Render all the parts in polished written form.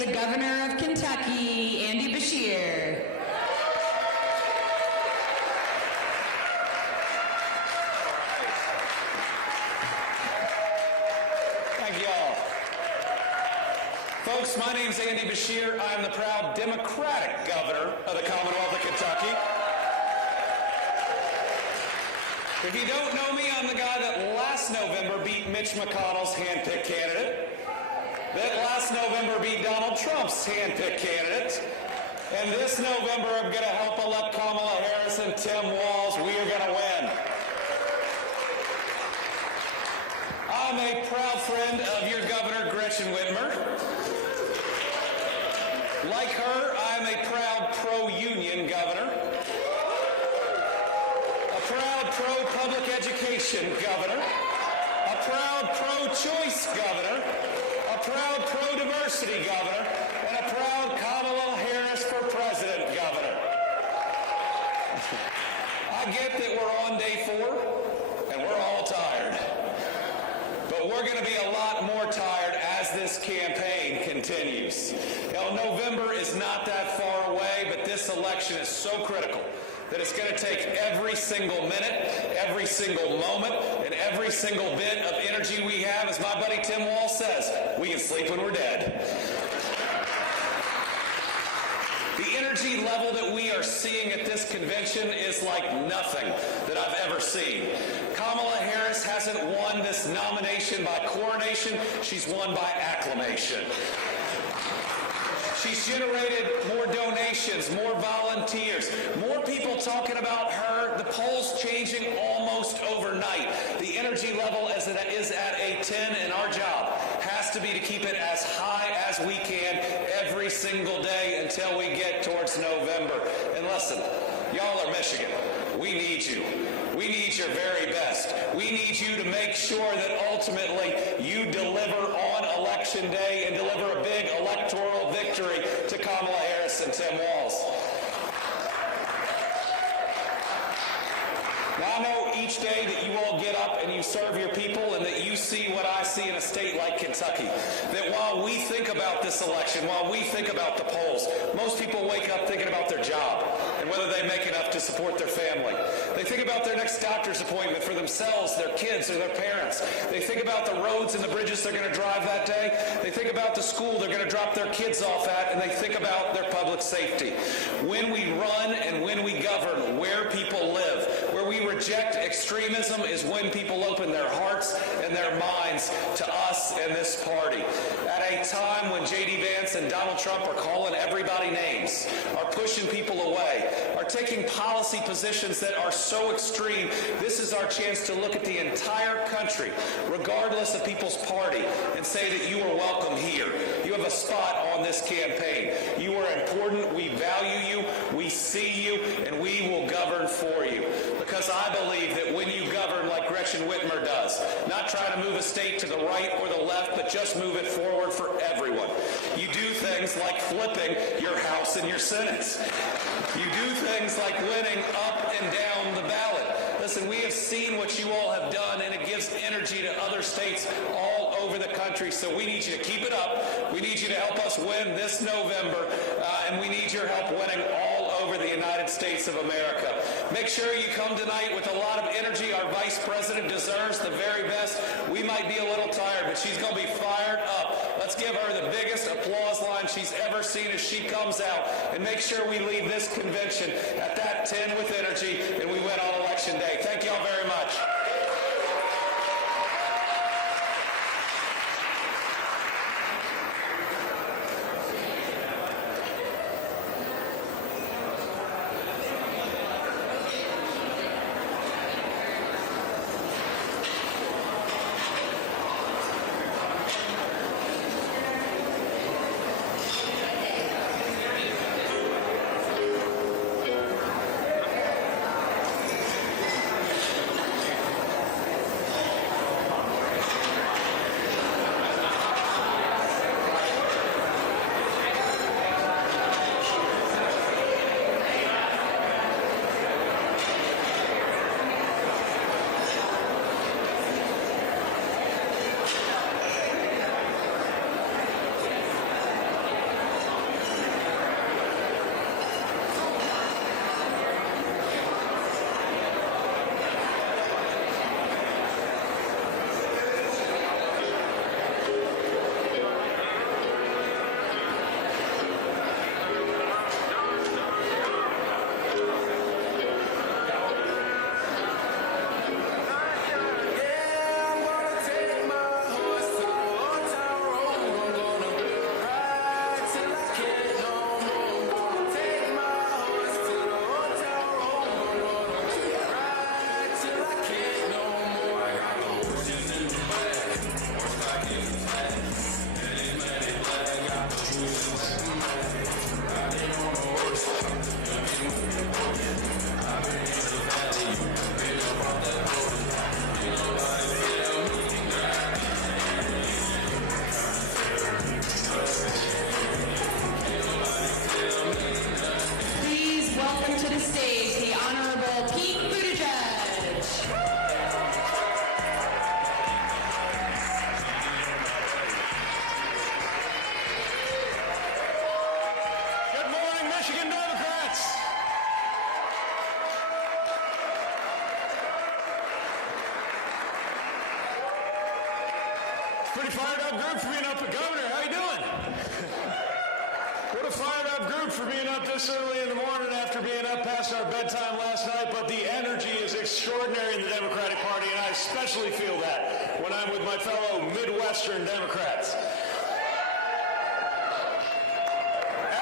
the Governor of Kentucky, Andy Beshear. Thank you all. Folks, my name's Andy Beshear. I'm the proud Democratic Governor of the Commonwealth of Kentucky. If you don't know me, I'm the guy that last November beat Mitch McConnell's hand-picked candidate, that last November beat Donald Trump's hand-picked candidate, and this November I'm going to help elect Kamala Harris and Tim Walz. We are going to win. I'm a proud friend of your Governor, Gretchen Whitmer. Like her, I'm a proud pro-union governor, a proud pro-public education governor, a proud pro-choice governor, a proud pro-diversity governor, and a proud Kamala Harris for president governor. I get that we're on day 4, and we're all tired. But we're going to be a lot more tired as this campaign continues. Now, November is not that far away, but this election is so critical that it's going to take every single minute, every single moment, and every single bit of energy we have. As my buddy Tim Walz says, we can sleep when we're dead. The energy level that we are seeing at this convention is like nothing that I've ever seen. Kamala Harris hasn't won this nomination by coronation, she's won by acclamation. She's generated more donations, more volunteers, more people talking about her, the polls changing almost overnight. The energy level is at a 10, and our job has to be to keep it as high as we can every single day until we get towards November. And listen, y'all are Michigan. We need you. We need your very best. We need you to make sure that ultimately you deliver on Election Day and deliver a big electoral victory to Kamala Harris and Tim Walz. Now, I know each day that you all get up and you serve your people and that you see what I see in a state like Kentucky, that while we think about this election, while we think about the polls, most people wake up thinking about their job and whether they make enough to support their family. They think about their next doctor's appointment for themselves, their kids, or their parents. They think about the roads and the bridges they're going to drive that day. They think about the school they're going to drop their kids off at, and they think about their public safety. When we run and when we govern where people live, where we reject extremism is when people open their hearts and their minds to us and this party. At a time when J.D. Vance and Donald Trump are calling everybody names, are pushing people away, are taking policy positions that are so extreme, this is our chance to look at the entire country, regardless of people's party, and say that you are welcome here. You have a spot on this campaign. You are important. We value you. We see you, and we will govern for you. Because I believe that when you govern like Gretchen Whitmer does, not try to move a state to the right or the left, but just move it forward for everyone. You do things like flipping your House and your Senate. You do things like winning up and down the ballot. Listen, we have seen what you all have done, and it gives energy to other states all over the country. So we need you to keep it up. We need you to help us win this November, and we need your help winning all over the United States of America. Make sure you come tonight with a lot of energy. Our Vice President deserves the very best. We might be a little tired, but she's going to be fired up. Let's give her the biggest applause line she's ever seen as she comes out, and make sure we leave this convention at that 10 with energy, and we win on Election Day. Thank you all very much. Pretty fired up group for being up at Governor. How you doing? What a fired up group for being up this early in the morning after being up past our bedtime last night. But the energy is extraordinary in the Democratic Party, and I especially feel that when I'm with my fellow Midwestern Democrats.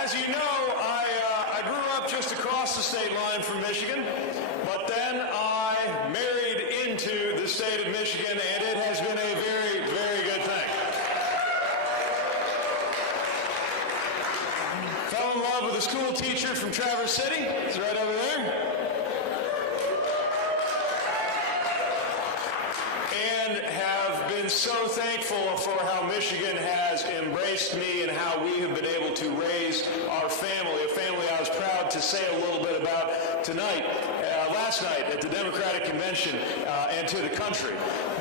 As you know, I grew up just across the state line from Michigan, but then I married into the state of Michigan, and it has been a very, very good thing. Fell in love with a school teacher from Traverse City. It's right over there. And have been so thankful for how Michigan has embraced me and how we have been able to raise our family, a family I was proud to say a little bit about tonight, last night at the Democratic Convention and to the country,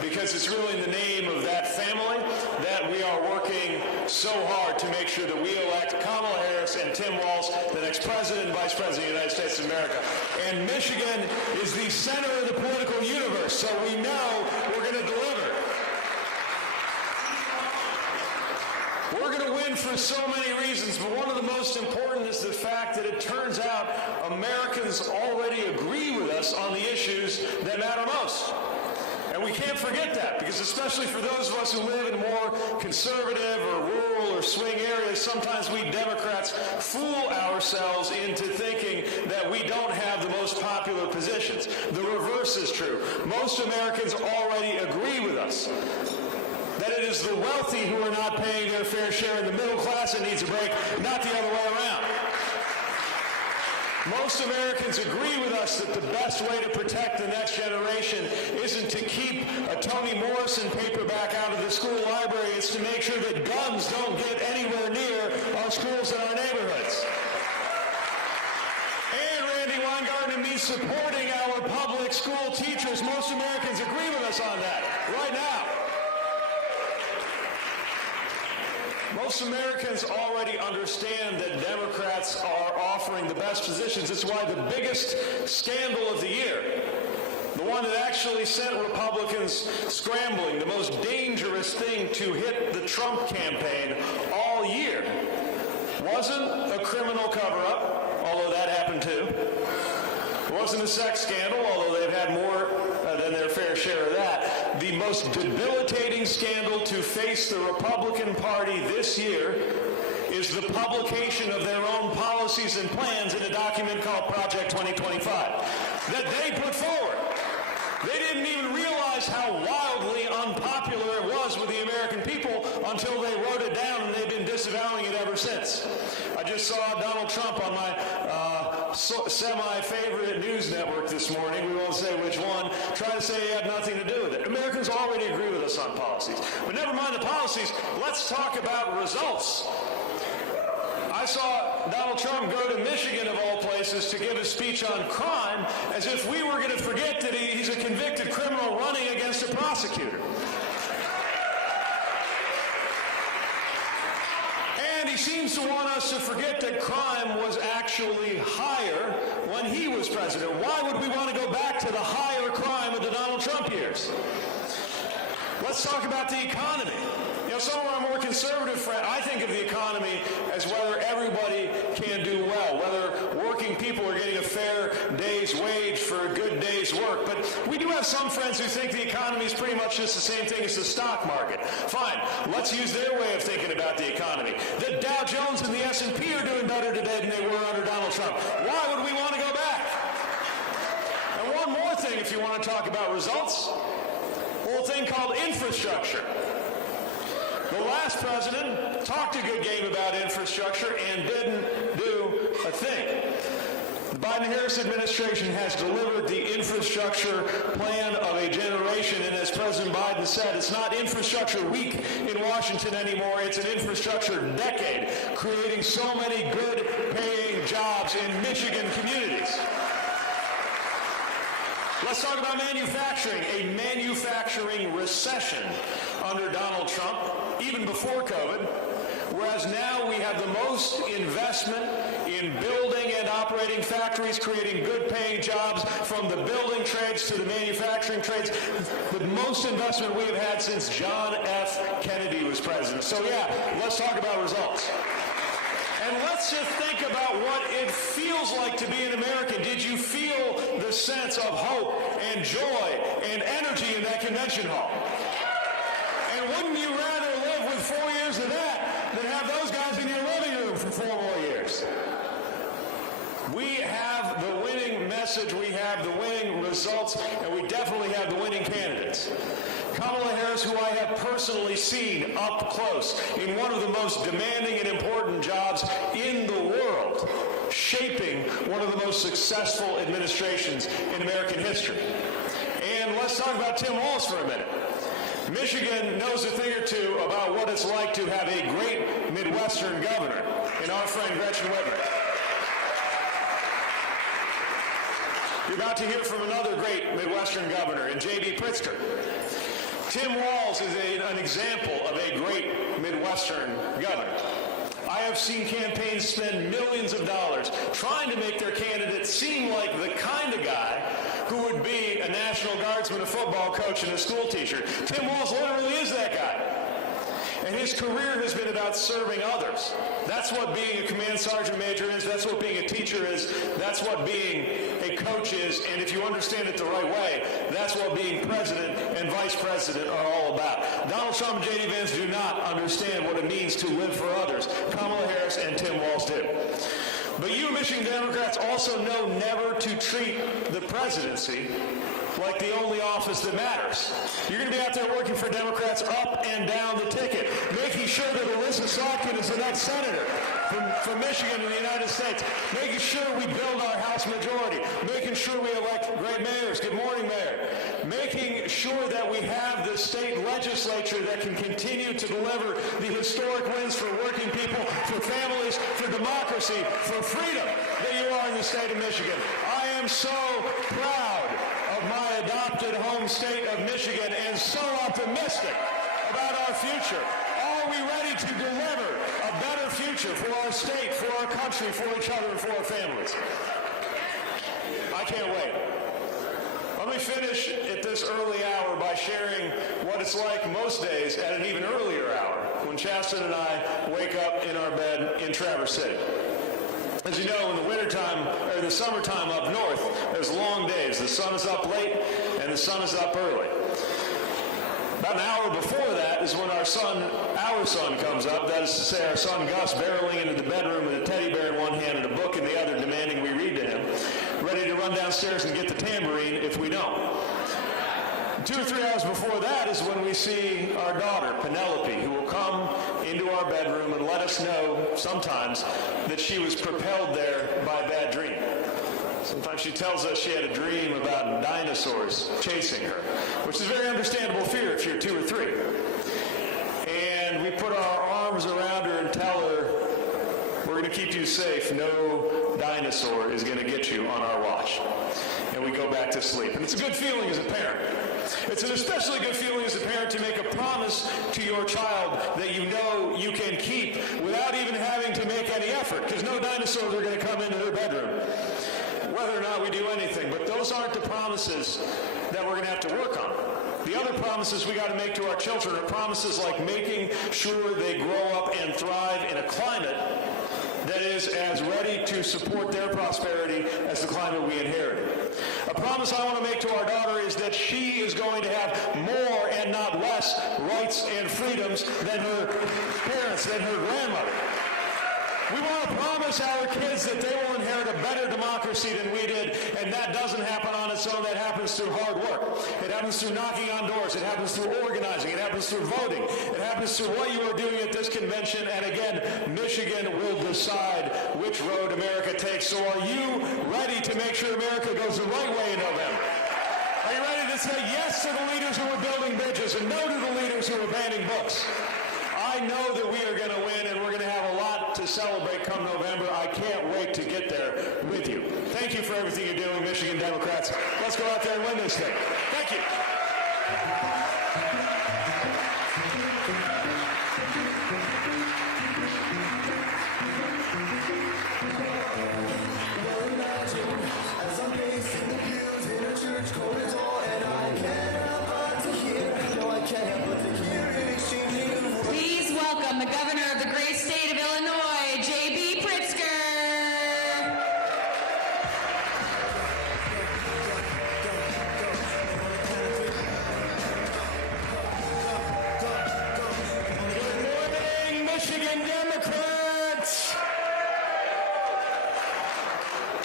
because it's really in the name of that family that we are working so hard to make sure that we elect Kamala Harris and Tim Walz, the next president and vice president of the United States of America. And Michigan is the center of the political universe, so we know we're going to deliver. We're going to win for so many reasons, but one of the most important is the fact that it turns out Americans already agree with us on the issues that matter most. And we can't forget that, because especially for those of us who live in more conservative or rural or swing areas, sometimes we Democrats fool ourselves into thinking that we don't have the most popular positions. The reverse is true. Most Americans already agree with us that it is the wealthy who are not paying their fair share and the middle class that needs a break, not the other way around. Most Americans agree with us that the best way to protect the next generation isn't to keep a Toni Morrison paperback out of the school library. It's to make sure that guns don't get anywhere near our schools and our neighborhoods. And Randi Weingarten and me supporting our public school teachers. Most Americans agree with us on that right now. Most Americans already understand that Democrats are offering the best positions. It's why the biggest scandal of the year, the one that actually sent Republicans scrambling, the most dangerous thing to hit the Trump campaign all year, wasn't a criminal cover-up, although that happened too. It wasn't a sex scandal, although they've had more than their fair share of that. The most debilitating scandal to face the Republican Party this year is the publication of their own policies and plans in a document called Project 2025 that they put forward. They didn't even realize how wildly unpopular it was with the American people until they wrote it down, and they've been disavowing it ever since. I just saw Donald Trump on my semi-favorite news network this morning, we won't say which one, try to say he had nothing to do with it. Americans already agree with us on policies. But never mind the policies, let's talk about results. I saw Donald Trump go to Michigan, of all places, to give a speech on crime, as if we were going to forget that he's a convicted criminal running against a prosecutor. And he seems to want us to forget that crime was actually higher when he was president. Why would we want to go back to the higher crime of the Donald Trump years? Let's talk about the economy. You know, some of our more conservative friends, I think of the economy as whether everybody can do well, whether working people are getting a fair day's wage for a good day's work. But we do have some friends who think the economy is pretty much just the same thing as the stock market. Fine, let's use their way of thinking about the economy. The Dow Jones and the S&P are doing better today than they were under Donald Trump. Why would we want to go back? And one more thing, if you want to talk about results, a little thing called infrastructure. The last president talked a good game about infrastructure and didn't do a thing. The Biden-Harris administration has delivered the infrastructure plan of a generation, and as President Biden said, it's not infrastructure week in Washington anymore, it's an infrastructure decade, creating so many good-paying jobs in Michigan communities. Let's talk about manufacturing. A manufacturing recession under Donald Trump, even before COVID, whereas now we have the most investment in building and operating factories, creating good-paying jobs from the building trades to the manufacturing trades. The most investment we have had since John F. Kennedy was president. So yeah, let's talk about results. And let's just think about what it feels like to be an American. Did you feel the sense of hope and joy and energy in that convention hall? And wouldn't you rather live with 4 years of that than have those guys in your living room for 4 more years? We have the winning message, we have the winning results, and we definitely have the winning candidates. Kamala Harris, who I have personally seen up close in one of the most demanding and important jobs in the world, shaping one of the most successful administrations in American history. And let's talk about Tim Walz for a minute. Michigan knows a thing or two about what it's like to have a great Midwestern governor in our friend Gretchen Whitmer. You're about to hear from another great Midwestern governor in J.B. Pritzker. Tim Walz is an example of a great Midwestern governor. I have seen campaigns spend millions of dollars trying to make their candidate seem like the kind of guy who would be a National Guardsman, a football coach, and a school teacher. Tim Walz literally is that guy. And his career has been about serving others. That's what being a command sergeant major is. That's what being a teacher is. That's what being a coach is. And if you understand it the right way, that's what being president and vice president are all about. Donald Trump and J.D. Vance do not understand what it means to live for others. Kamala Harris and Tim Walz do. But you Michigan Democrats also know never to treat the presidency like the only office that matters. You're going to be out there working for Democrats up and down the ticket, making sure that Alyssa Slotkin is the next senator from Michigan in the United States, making sure we build our House majority, making sure we elect great mayors. Good morning, Mayor. Making sure that we have the state legislature that can continue to deliver the historic wins for working people, for families, for democracy, for freedom that you are in the state of Michigan. I am so proud of my adopted home state of Michigan and so optimistic about our future. Are we ready to deliver a better future for our state, for our country, for each other, and for our families? I can't wait. Let me finish at this early hour by sharing what it's like most days at an even earlier hour when Chasten and I wake up in our bed in Traverse City. As you know, in the wintertime, or the summertime up north, there's long days. The sun is up late and the sun is up early. About an hour before that is when our son comes up. That is to say, our son Gus barreling into the bedroom with a teddy bear in one hand and a book in the other, demanding we read to him, ready to run downstairs and get the tambourine if we don't. 2 or 3 hours before that is when we see our daughter, Penelope, who will come into our bedroom and let us know sometimes that she was propelled there by a bad dream. Sometimes she tells us she had a dream about dinosaurs chasing her, which is a very understandable fear if you're 2 or 3. And we put our arms around her and tell her, we're going to keep you safe. No dinosaur is going to get you on our watch. And we go back to sleep. And it's a good feeling as a parent. It's an especially good feeling as a parent to make a promise to your child that you know you can keep without even having to make any effort, because no dinosaurs are going to come into their bedroom, whether or not we do anything. But those aren't the promises that we're going to have to work on. The other promises we got to make to our children are promises like making sure they grow up and thrive in a climate that is as ready to support their prosperity as the climate we inherited. A promise I want to make to our daughter is that she is going to have more and not less rights and freedoms than her parents, than her grandmother. We want to promise our kids that they will inherit a better democracy than we did, and that doesn't happen on its own. That happens through hard work. It happens through knocking on doors. It happens through organizing. It happens through voting. It happens through what you are doing at this convention, and again, Michigan will decide which road America takes. So are you ready to make sure America goes the right way in November? Are you ready to say yes to the leaders who are building bridges and no to the leaders who are banning books? I know that we are going to win, and we're going to have a lot to celebrate come November. I can't wait to get there with you. Thank you for everything you're doing, Michigan Democrats. Let's go out there and win this thing. Thank you.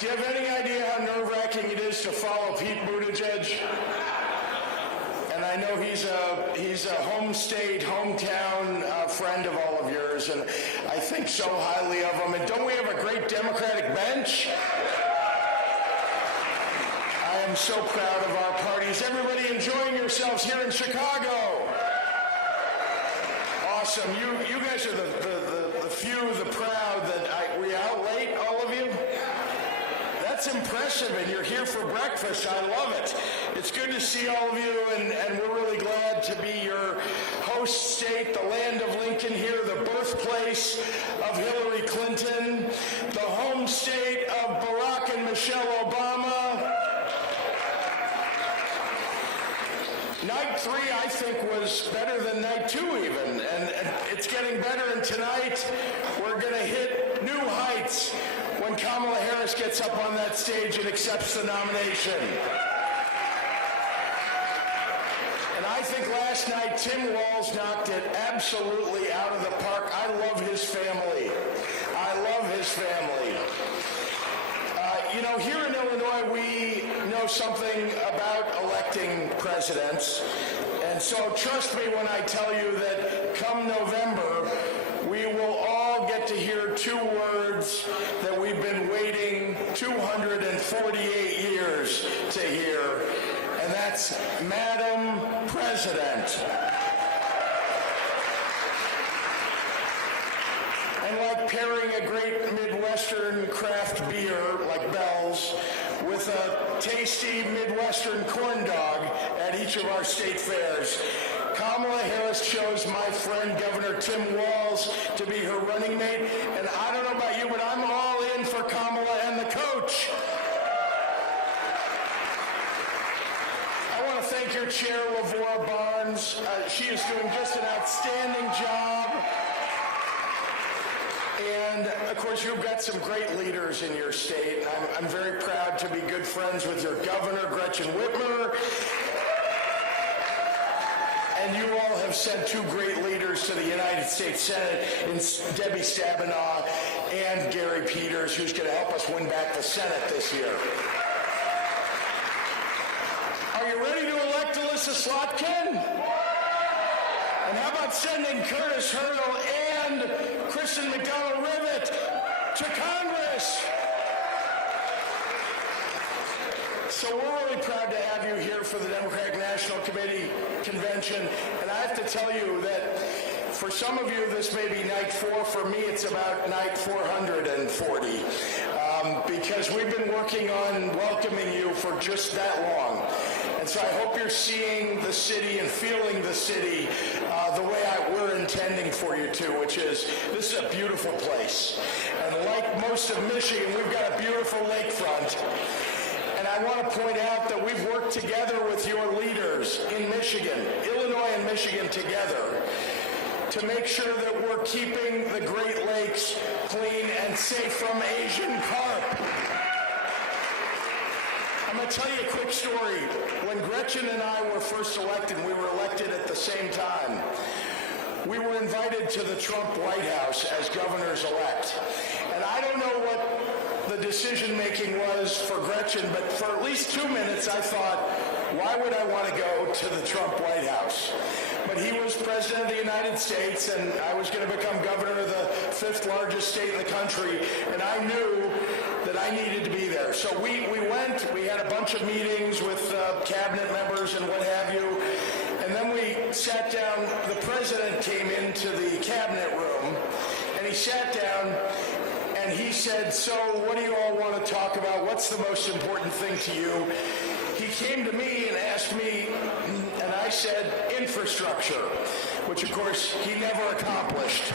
Do you have any idea how nerve-wracking it is to follow Pete Buttigieg? And I know he's a home state, hometown friend of all of yours, and I think so highly of him. And don't we have a great Democratic bench? I am so proud of our party. Is everybody enjoying yourselves here in Chicago? Awesome. You guys are the few, the proud that we out late, all of you? That's impressive, and you're here for breakfast. I love it. It's good to see all of you, and we're really glad to be your host state, the land of Lincoln here, the birthplace of Hillary Clinton, the home state of Barack and Michelle Obama. Night 3, I think, was better than night 2 even, and it's getting better, and tonight we're going to hit new heights when Kamala Harris gets up on that stage and accepts the nomination. And I think last night Tim Walz knocked it absolutely out of the park. I love his family. I love his family. Here in Illinois, we know something about electing presidents. And so trust me when I tell you that come November, we will all get to hear 2 words that we've been waiting 248 years to hear, and that's Madam President. And like pairing a great Midwestern craft beer like Bell's with a tasty Midwestern corn dog at each of our state fairs, Kamala Harris chose my friend Governor Tim Walz to be her running mate. And I don't know about you, but I'm all in for Kamala and the coach. I want to thank your chair, LaVora Barnes. She is doing just an outstanding job. And, of course, you've got some great leaders in your state. And I'm very proud to be good friends with your governor, Gretchen Whitmer. And you all have sent 2 great leaders to the United States Senate, in Debbie Stabenow and Gary Peters, who's going to help us win back the Senate this year. Are you ready to elect Alyssa Slotkin? And how about sending Curtis Hurdle and Kristen McDonald-Rivet to Congress? So we're really proud to have you here for the Democratic National Committee Convention. And I have to tell you that for some of you, this may be night 4. For me, it's about night 440. Because we've been working on welcoming you for just that long. And so I hope you're seeing the city and feeling the city the way we're intending for you to, which is, this is a beautiful place. And like most of Michigan, we've got a beautiful lakefront. And I want to point out that we've worked together with your leaders in Michigan, Illinois and Michigan together, to make sure that we're keeping the Great Lakes clean and safe from Asian carp. I'm going to tell you a quick story. When Gretchen and I were first elected, we were elected at the same time. We were invited to the Trump White House as governors-elect. And I don't know what the decision-making was for Gretchen, but for at least 2 minutes I thought, why would I want to go to the Trump White House? But he was president of the United States, and I was going to become governor of the 5th largest state in the country, and I knew that I needed to be there. So we went, we had a bunch of meetings with cabinet members and what have you, and then we sat down. The president came into the cabinet room, and he sat down, and he said, so what do you all want to talk about? What's the most important thing to you? He came to me and asked me, and I said, infrastructure, which, of course, he never accomplished.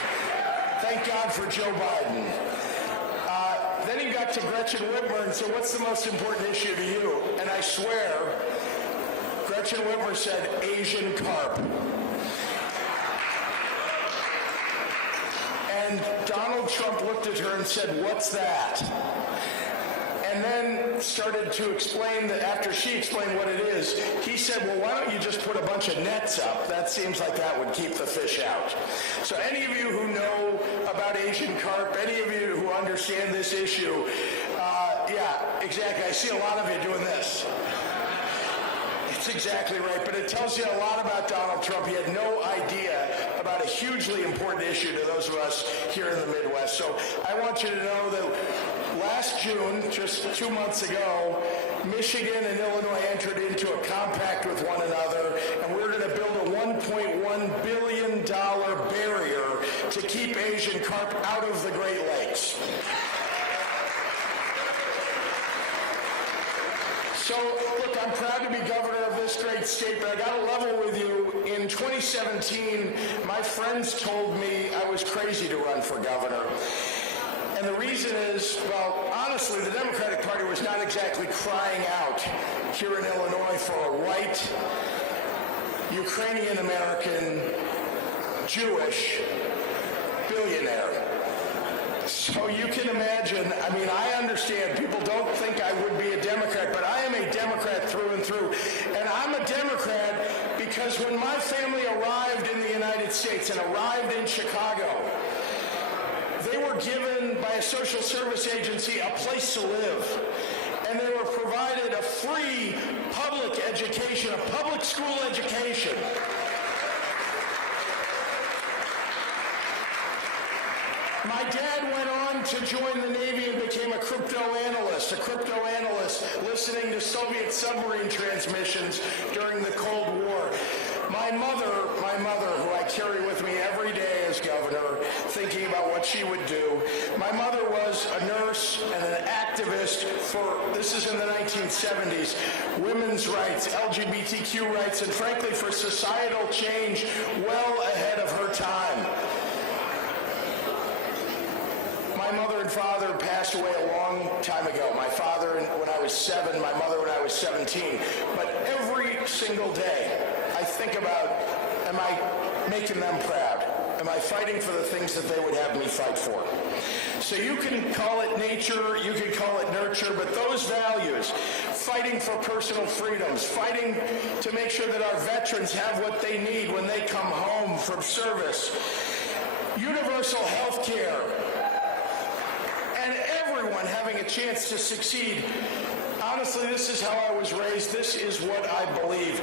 Thank God for Joe Biden. Then he got to Gretchen Whitmer and said, what's the most important issue to you? And I swear, Gretchen Whitmer said, Asian carp. And Donald Trump looked at her and said, what's that? And then started to explain that after she explained what it is, he said, well, why don't you just put a bunch of nets up? That seems like that would keep the fish out. So any of you who know about Asian carp, any of you who understand this issue, Yeah, exactly. I see a lot of you doing this. It's exactly right, but it tells you a lot about Donald Trump. He had no idea about a hugely important issue to those of us here in the Midwest. So I want you to know that last June, just 2 months ago, Michigan and Illinois entered into a compact with one another, and we're going to build a $1.1 billion barrier to keep Asian carp out of the Great Lakes. So, look, I'm proud to be governor of this great state, but I got to level with you. In 2017, my friends told me I was crazy to run for governor. And the reason is, well, honestly, the Democratic Party was not exactly crying out here in Illinois for a white, Ukrainian-American, Jewish billionaire. So you can imagine, I mean, I understand people don't think I would be a Democrat, but I am a Democrat through and through. And I'm a Democrat because when my family arrived in the United States and arrived in Chicago, they were given by a social service agency a place to live. And they were provided a free public education, a public school education. My dad went on to join the Navy and became a crypto analyst listening to Soviet submarine transmissions during the Cold War. My mother, who I carry with me every day as governor, thinking about what she would do, my mother was a nurse and an activist for, this is in the 1970s, women's rights, LGBTQ rights, and frankly for societal change well ahead of her time. My mother and father passed away a long time ago. My father when I was 7, my mother when I was 17. But every single day, I think about, am I making them proud? Am I fighting for the things that they would have me fight for? So you can call it nature, you can call it nurture, but those values, fighting for personal freedoms, fighting to make sure that our veterans have what they need when they come home from service, universal health care, and everyone having a chance to succeed. Honestly, this is how I was raised. This is what I believe.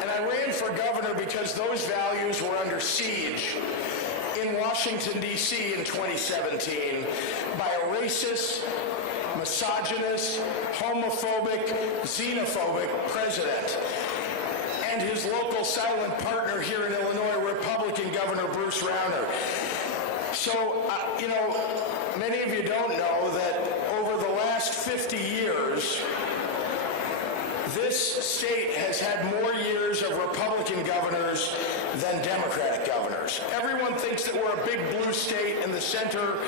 And I ran for governor because those values were under siege in Washington, D.C. in 2017 by a racist, misogynist, homophobic, xenophobic president and his local silent partner here in Illinois, Republican Governor Bruce Rauner. So, many of you don't know that over the last 50 years, this state has had more years of Republican governors than Democratic governors. Everyone thinks that we're a big blue state in the center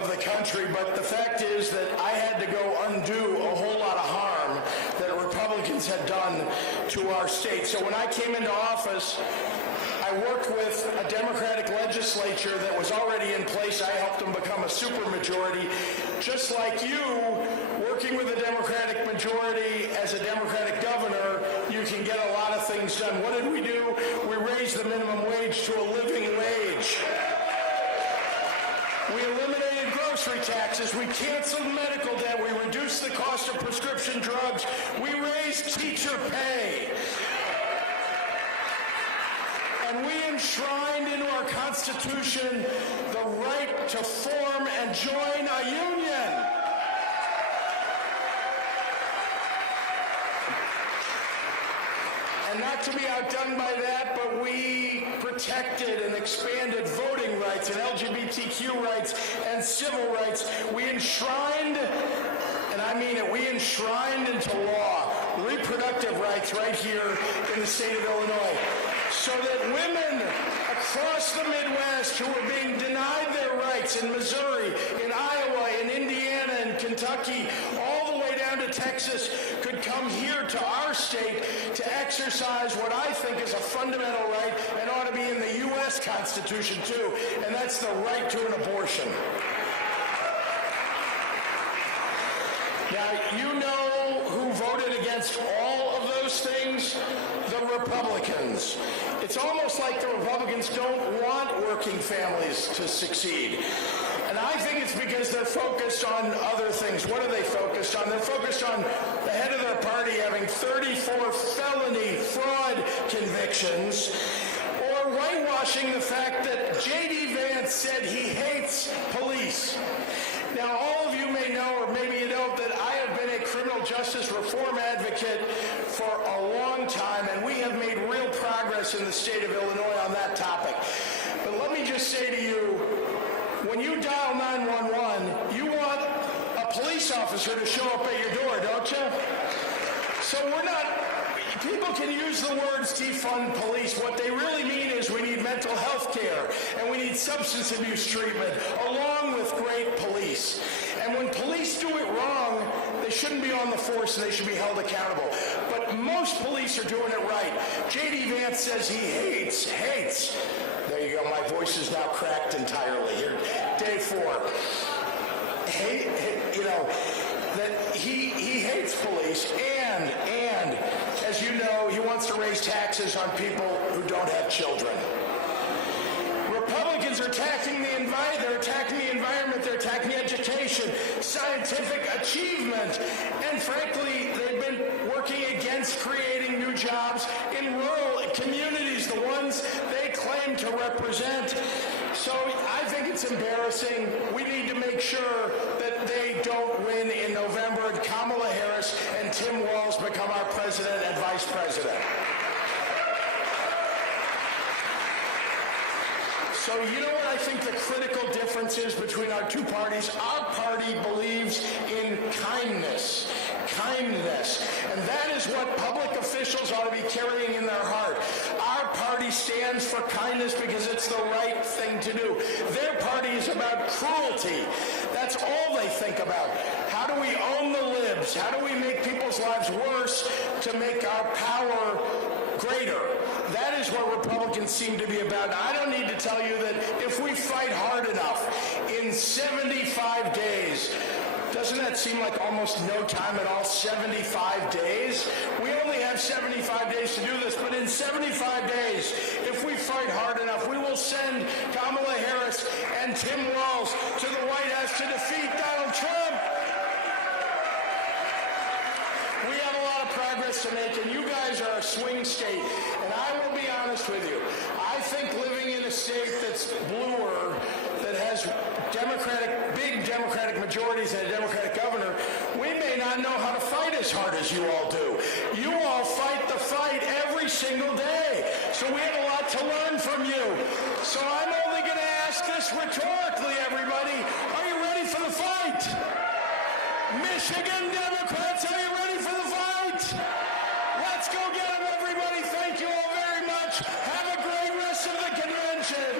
of the country, but the fact is that I had to go undo a whole lot of harm that Republicans had done to our state. So when I came into office, I worked with a Democratic legislature that was already in place. I helped them become a supermajority. Just like you, working with a Democratic majority as a Democratic governor, you can get a lot of things done. What did we do? We raised the minimum wage to a living wage. We eliminated grocery taxes. We canceled medical debt. We reduced the cost of prescription drugs. We raised teacher pay. And we enshrined into our Constitution the right to form and join a union. And not to be outdone by that, but we protected and expanded voting rights and LGBTQ rights and civil rights. We enshrined, and I mean it, we enshrined into law reproductive rights right here in the state of Illinois, so that women across the Midwest who are being denied their rights in Missouri, in Iowa, in Indiana, in Kentucky, all the way down to Texas, could come here to our state to exercise what I think is a fundamental right and ought to be in the U.S. Constitution too, and that's the right to an abortion. Now, you know who voted against all of those things? The Republicans. It's almost like the Republicans don't want working families to succeed. And I think it's because they're focused focused on other things. What are they focused on? They're focused on the head of their party having 34 felony fraud convictions, or whitewashing the fact that J.D. Vance said he hates police. Now, all of you may know, or maybe you don't, that I have been a criminal justice reform advocate for a long time, and we have made real progress in the state of Illinois on that topic. But let me just say to you, when you dial 911, you want a police officer to show up at your door, don't you? So we're not... People can use the words defund police. What they really mean is we need mental health care and we need substance abuse treatment along with great police. And when police do it wrong, they shouldn't be on the force and they should be held accountable. But most police are doing it right. J.D. Vance says he hates. There you go. My voice is now cracked entirely. Here, day 4. That he hates police and as you know, he wants to raise taxes on people who don't have children. Republicans are attacking the environment, they're attacking education, scientific achievement, and frankly, they've been working against creating new jobs in rural communities, the ones they claim to represent. So I think it's embarrassing. We need to make sure that they don't win in November and Kamala Harris and Tim Walz become our president and vice president. So you know what I think the critical difference is between our two parties? Our party believes in kindness. And that is what public officials ought to be carrying in their heart. Our party stands for kindness because it's the right thing to do. Their party is about cruelty. That's all they think about. How do we own the libs? How do we make people's lives worse to make our power greater? That is what Republicans seem to be about. Now, I don't need to tell you that if we fight hard enough, in 75 days, doesn't that seem like almost no time at all? 75 days? We only have 75 days to do this, but in 75 days, if we fight hard enough, we will send Kamala Harris and Tim Walz to the White House to defeat Donald Trump. We have a lot of progress to make, and you guys are a swing state. And I will be honest with you. I think living in a state that's bluer, that has big Democratic majorities and a Democratic governor, we may not know how to fight as hard as you all do. You all fight the fight every single day. So we have a lot to learn from you. So I'm only going to ask this rhetorically, everybody. Are you ready for the fight? Michigan Democrats, are you ready for the fight? Let's go get them, everybody. Thank you all very much. Have a great rest of the convention.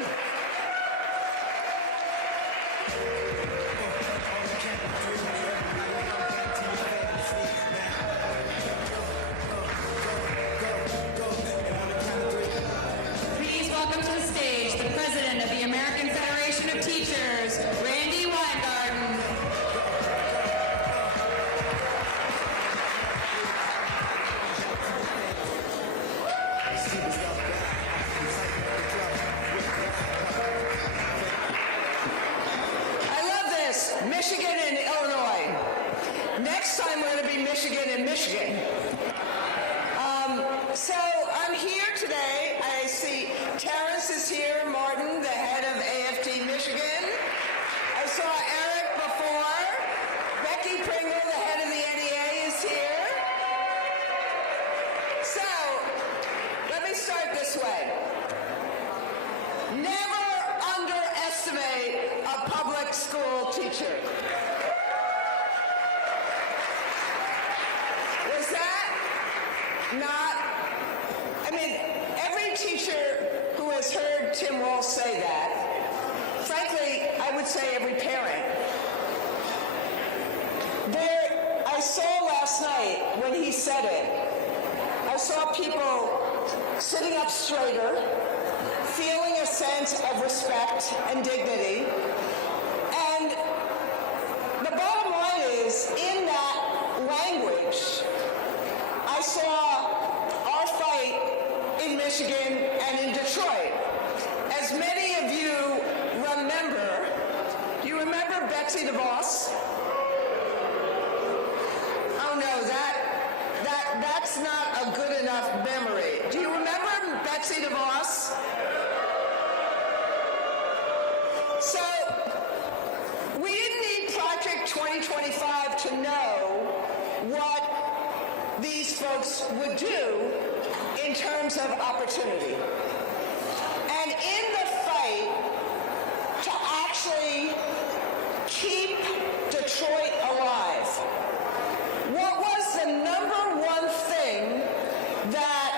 Please welcome to the stage the president of the American Federation of Teachers, Randi Weingarten. I love this. Michigan and Illinois. Next time we're going to be Michigan and Michigan. So I'm here today. I see Terrence is here, Martin, the head of AFT Michigan. I saw Eric before. Becky Pringle, the head of the NEA, is here. So let me start this way. Never underestimate a public school teacher. Was that not? I mean, every teacher who has heard Tim Walz say that, frankly, I would say every parent. I saw last night when he said it, I saw people sitting up straighter, feeling a sense of respect and dignity. And the bottom line is, in that language, I saw our fight in Michigan and in Detroit. As many of you remember, do you remember remember Betsy DeVos? Oh no, that's not a good enough memory. Do you remember Betsy DeVos? So, we didn't need Project 2025 to know what these folks would do in terms of opportunity. And in the fight to actually keep Detroit alive, what was the number one thing that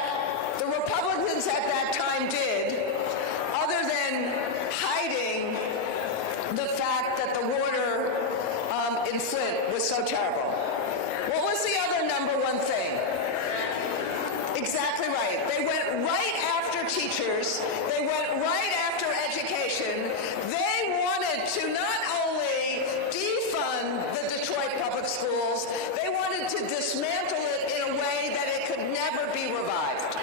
the Republicans at that time did, other than hiding the fact that the water in Flint was so terrible? What was the other number one thing? Exactly right. They went right after teachers. They went right after education. They wanted to not only defund the Detroit public schools, they wanted to dismantle it in a way that it could never be revived.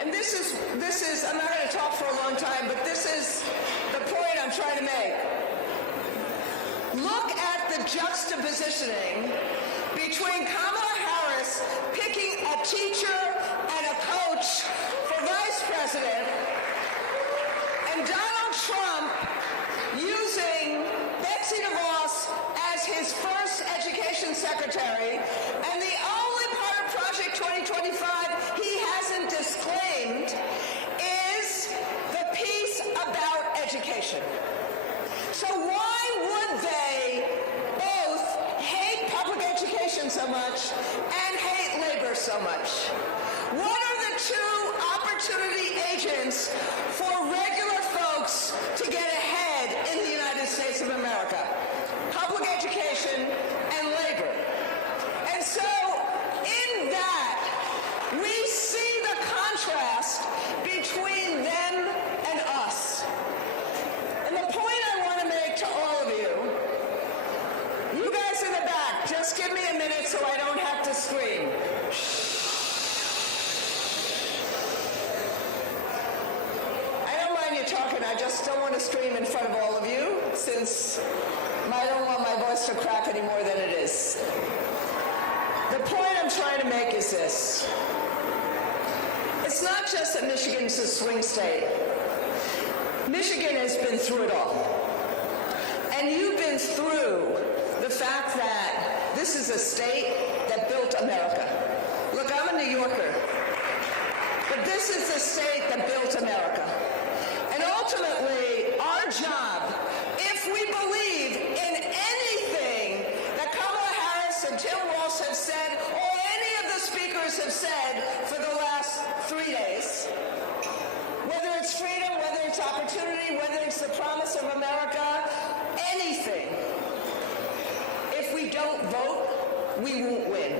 And this is, I'm not going to talk for a long time, but this is the point I'm trying to make. Look at the juxtapositioning between Kamala Harris picking a teacher and a coach for vice president and Donald Trump using Betsy DeVos as his first education secretary, and the only part of Project 2025 he hasn't disclaimed is the piece about education. So why would they both hate public education so much and hate labor so much? What are the two opportunity agents for regular folks to get ahead in the United States of America? Public education and labor. And so in that, we see the contrast between them and us. And the point I want to make to all of you guys in the back, just give me a minute so I don't have to scream. I don't mind you talking, I just don't want to scream in front of all of you, since I don't want my voice to crack any more than it is. The point I'm trying to make is this. It's not just that Michigan's a swing state. Michigan has been through it all. And you've been through the fact that this is a state that built America. Look, I'm a New Yorker, but this is the state that built America. And ultimately, our job, if we believe in anything that Kamala Harris and Tim Walz have said, or any of the speakers have said for the last 3 days, whether it's freedom, whether it's opportunity, whether it's the promise of America, anything, if we don't vote, we won't win.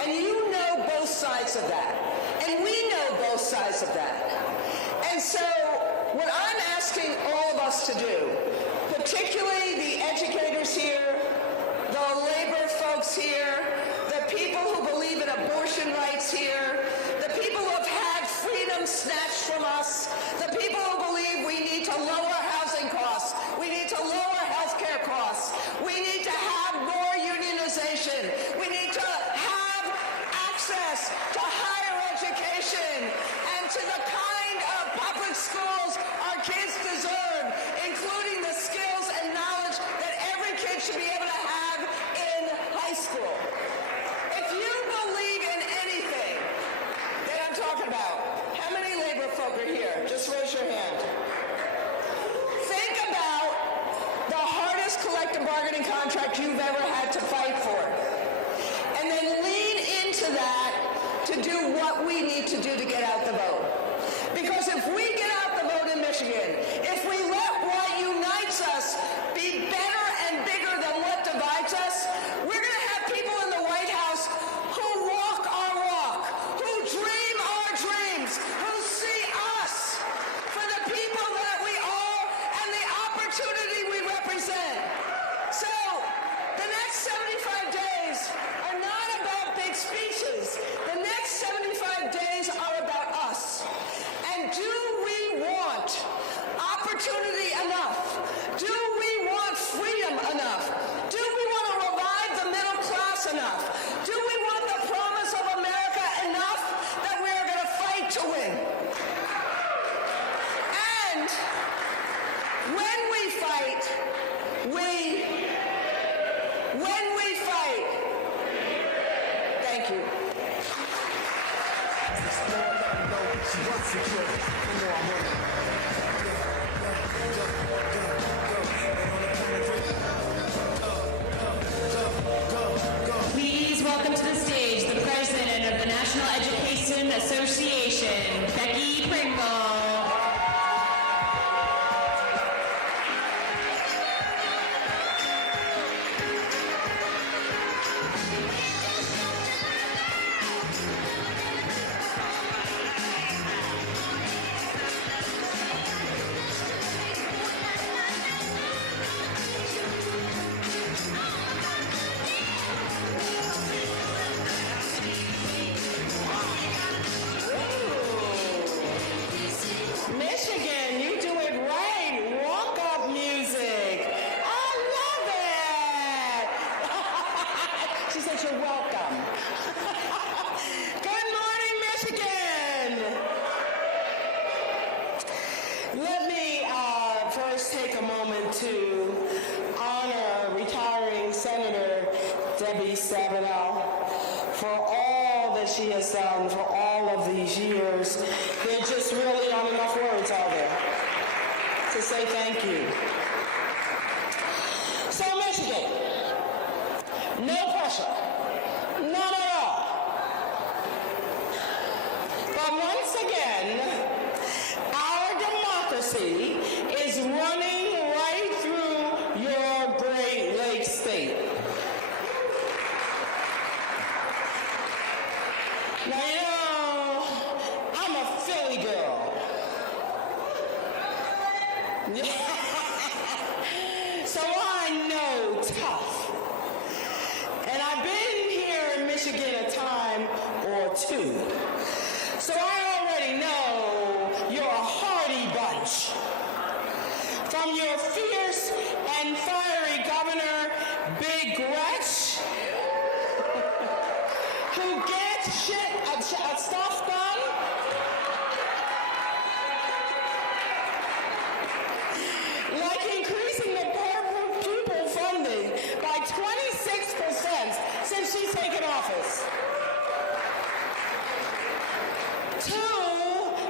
And you know both sides of that. And we know both sides of that. And so what I'm asking all of us to do, particularly the educators here, the labor folks here, the people who believe in abortion rights here, the people who have had freedom snatched from us, the people who believe we need to lower housing costs, we need to lower healthcare costs, we need to have more unionization, we need to have access to higher education and to the kind of public schools our kids deserve, including the skills and knowledge that every kid should be able to have in high school. If you believe in anything that I'm talking about, how many labor folk are here? Just raise your hand. Think about the hardest collective bargaining contract you've ever had to fight for. And then lean into that to do what we need to do to get out the vote. Because if we get out the vote in Michigan, if we let what unites us be better and bigger than what divides us, we're going to have people in the White House who walk our walk, who dream our dreams, who see us for the people that we are and the opportunity we represent. So the next 75 days are not about big speeches. The next 75 days are about us. And do we When we fight, thank you. Please welcome to the stage the president of the National Education Association, Becky Pringle. Michigan, you do it right. Walk-up music. I love it. She said you're welcome. Good morning, Michigan. Let me first take a moment to honor retiring Senator Debbie Stabenow for all that she has done for all of these years. There just really aren't enough words, are there, to say thank you. So Michigan, no pressure, none at all. But once again, our democracy is running right through your Great Lakes state. Now, you know, I'm a Philly girl. So I know tough. And I've been here in Michigan a time or two. So I already know you're a hardy bunch. From your fierce and fiery governor, Big Gretch, who gets stuff done, like increasing the per pupil funding by 26% since she's taken office, to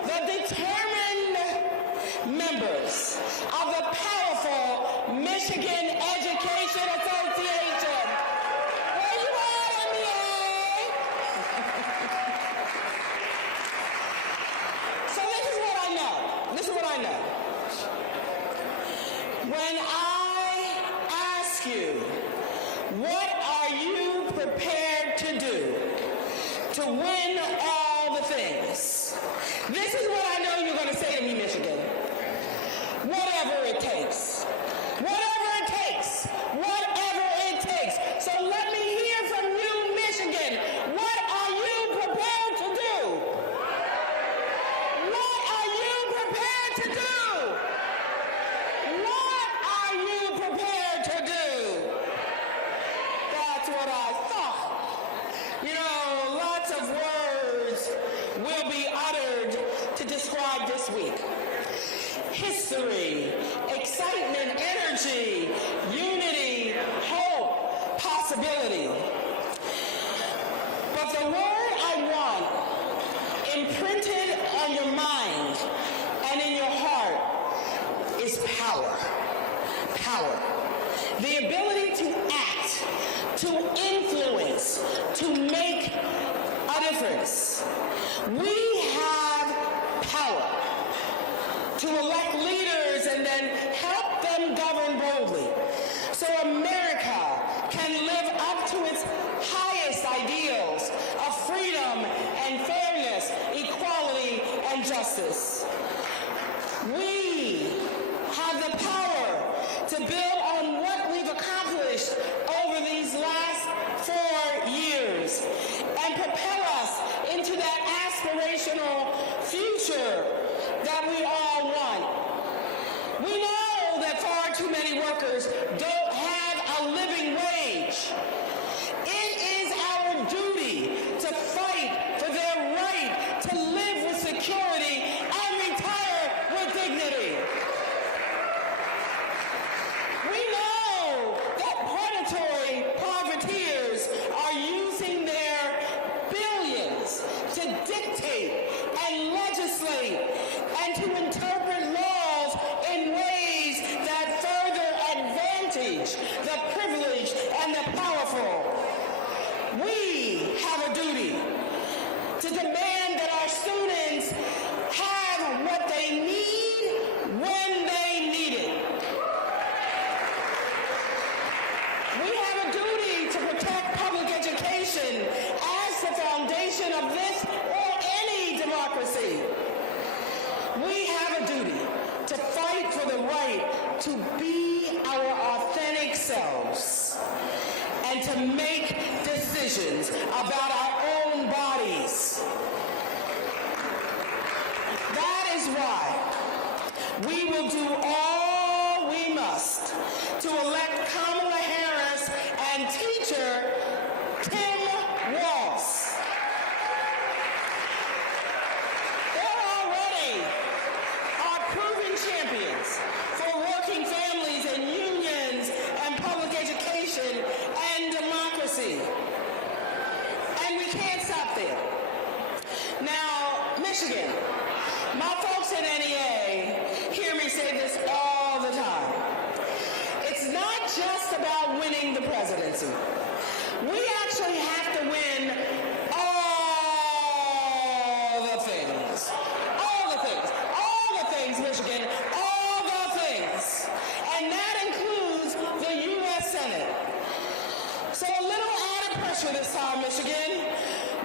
the determined members of the powerful Michigan Education Association. Where you at, MEA? So this is what I know. When I ask you, what are you prepared to do to win all the things? This is what I know you're going to say to me, Michigan. Whatever it takes. Whatever it takes. Whatever it takes. So let me hear from you, Michigan. What are you prepared to do? What are you prepared to do? What are you prepared to do? That's what I thought. You know, lots of words will be uttered to describe this week. History, excitement, energy, unity, hope, possibility. But the word I want imprinted on your mind and in your heart is power. Power. The ability to act, to influence, to make a difference. We have power to elect leaders and then help them govern boldly, so America can live up to its highest ideals of freedom and fairness, equality and justice. We have the power to build on what we've accomplished over these last 4 years and propel us into that aspirational future that we all want. We know that far too many workers don't have a living wage. It is our duty to fight for their right to live with security and retire with dignity. to be our authentic selves and to make decisions about our own bodies. That is why we will do all we must to elect Kamala Harris and teacher Tim Walz. There already are proven champions for working families and unions and public education and democracy. And we can't stop there. Now, Michigan, my folks at NEA hear me say this all the time. It's not just about winning the presidency. We actually have to win all the things. All the things. All the things, Michigan. All the things. And that includes the U.S. Senate. So a little added pressure this time, Michigan.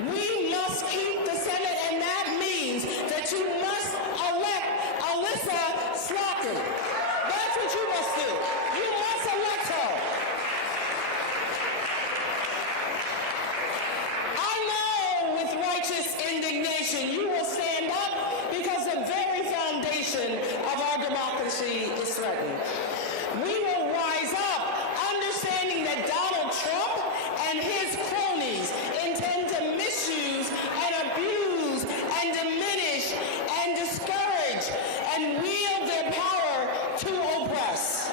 We must keep the Senate, and that means that you must elect Alyssa Slotkin. That's what you must do. You must elect her. I know with righteous indignation you will stand up because the very foundation of our democracy is threatened. We will rise up understanding that Donald Trump and his cronies intend to misuse and abuse and diminish and discourage and wield their power to oppress.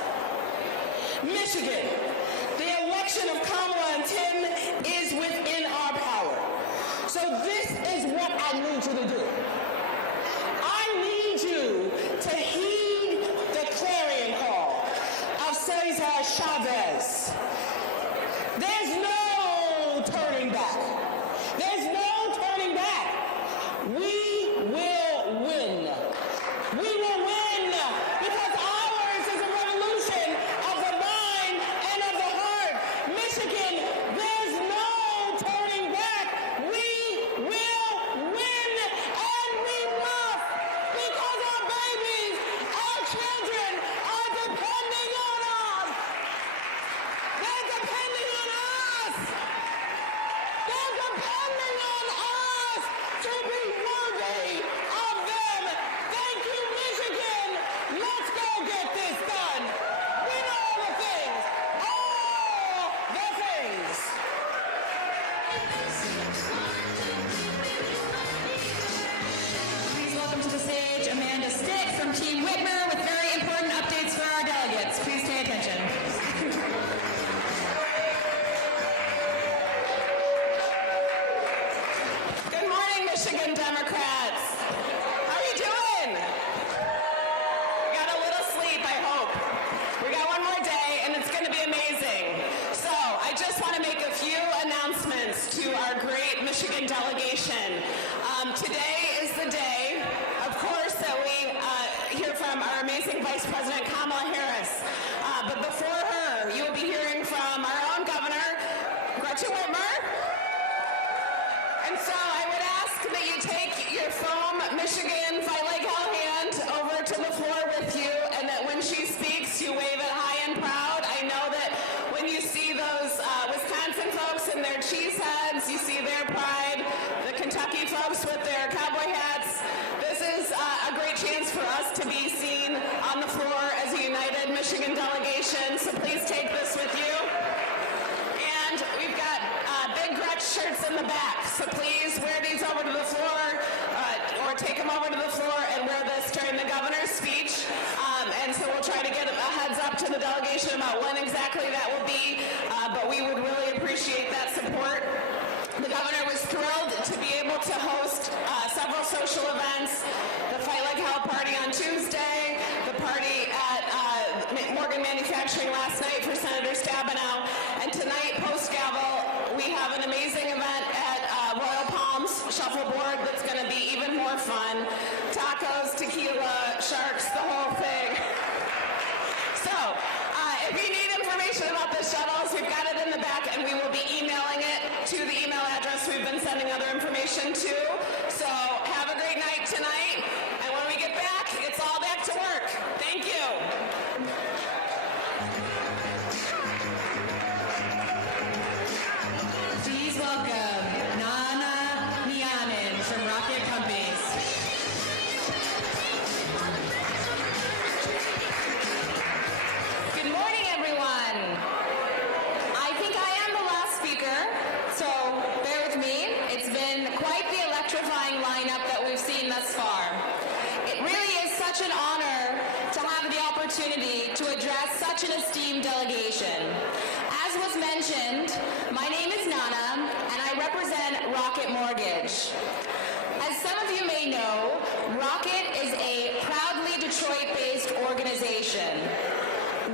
Michigan, the election of Kamala and Tim is within our power. So this is what I need you to do. I need you to heed the clarion call of Cesar Chavez. There's no turning back. There's no turning back. We will win. We will win because ours is a revolution of the mind and of the heart. Michigan, there's no turning back. We will win, and we must, because our babies, our children are depending on us. They're depending on us. They're depending on us to be worthy of them. Thank you, Michigan. Let's go get this done. Win all the things. All the things. Please welcome to the stage Amanda Stick from Team Whitmer with very important updates for our delegates. Please pay attention. Good morning, Michigan Democrats. How are you doing? You got a little sleep, I hope. We got one more day, and it's going to be amazing. So I just want to make a few announcements to our great Michigan delegation. Today is the day, of course, that we hear from our amazing Vice President Kamala Harris. But before her, you will be hearing from our own governor, Gretchen Whitmer. And so I would ask that you take your foam Michigan Fight Like Hell hand over to the floor with you, and that when she speaks, you wave it high and proud. I know that when you see those Wisconsin folks in their cheese heads, you see their pride, the Kentucky folks with their cowboy hats. This is a great chance for us to be seen on the floor as a united Michigan delegation, so please take this with you. And we've got big Gretsch shirts in the back, so please wear these over to the floor or take them over to the floor and wear this during the governor's speech. And so we'll try to get a heads up to the delegation about when exactly that will be, but we would really appreciate that support. The governor was thrilled to be able to host several social events, the Fight Like Hell party on Tuesday, the party at Morgan Manufacturing last night for Senator Stabenow, and tonight, post-gavel, we have an amazing event at Royal Palms Shuffleboard that's going to be even more fun. Tacos, tequila, sharks, the whole thing. So, if you need information about the shuttles, we've got it in the back, and we will be emailing it to the email address we've been sending other information to. So, have a great night tonight, and when we get back, it's all back to work. Thank you. such an honor to have the opportunity to address such an esteemed delegation. As was mentioned, my name is Nansah, and I represent Rocket Mortgage. As some of you may know, Rocket is a proudly Detroit-based organization.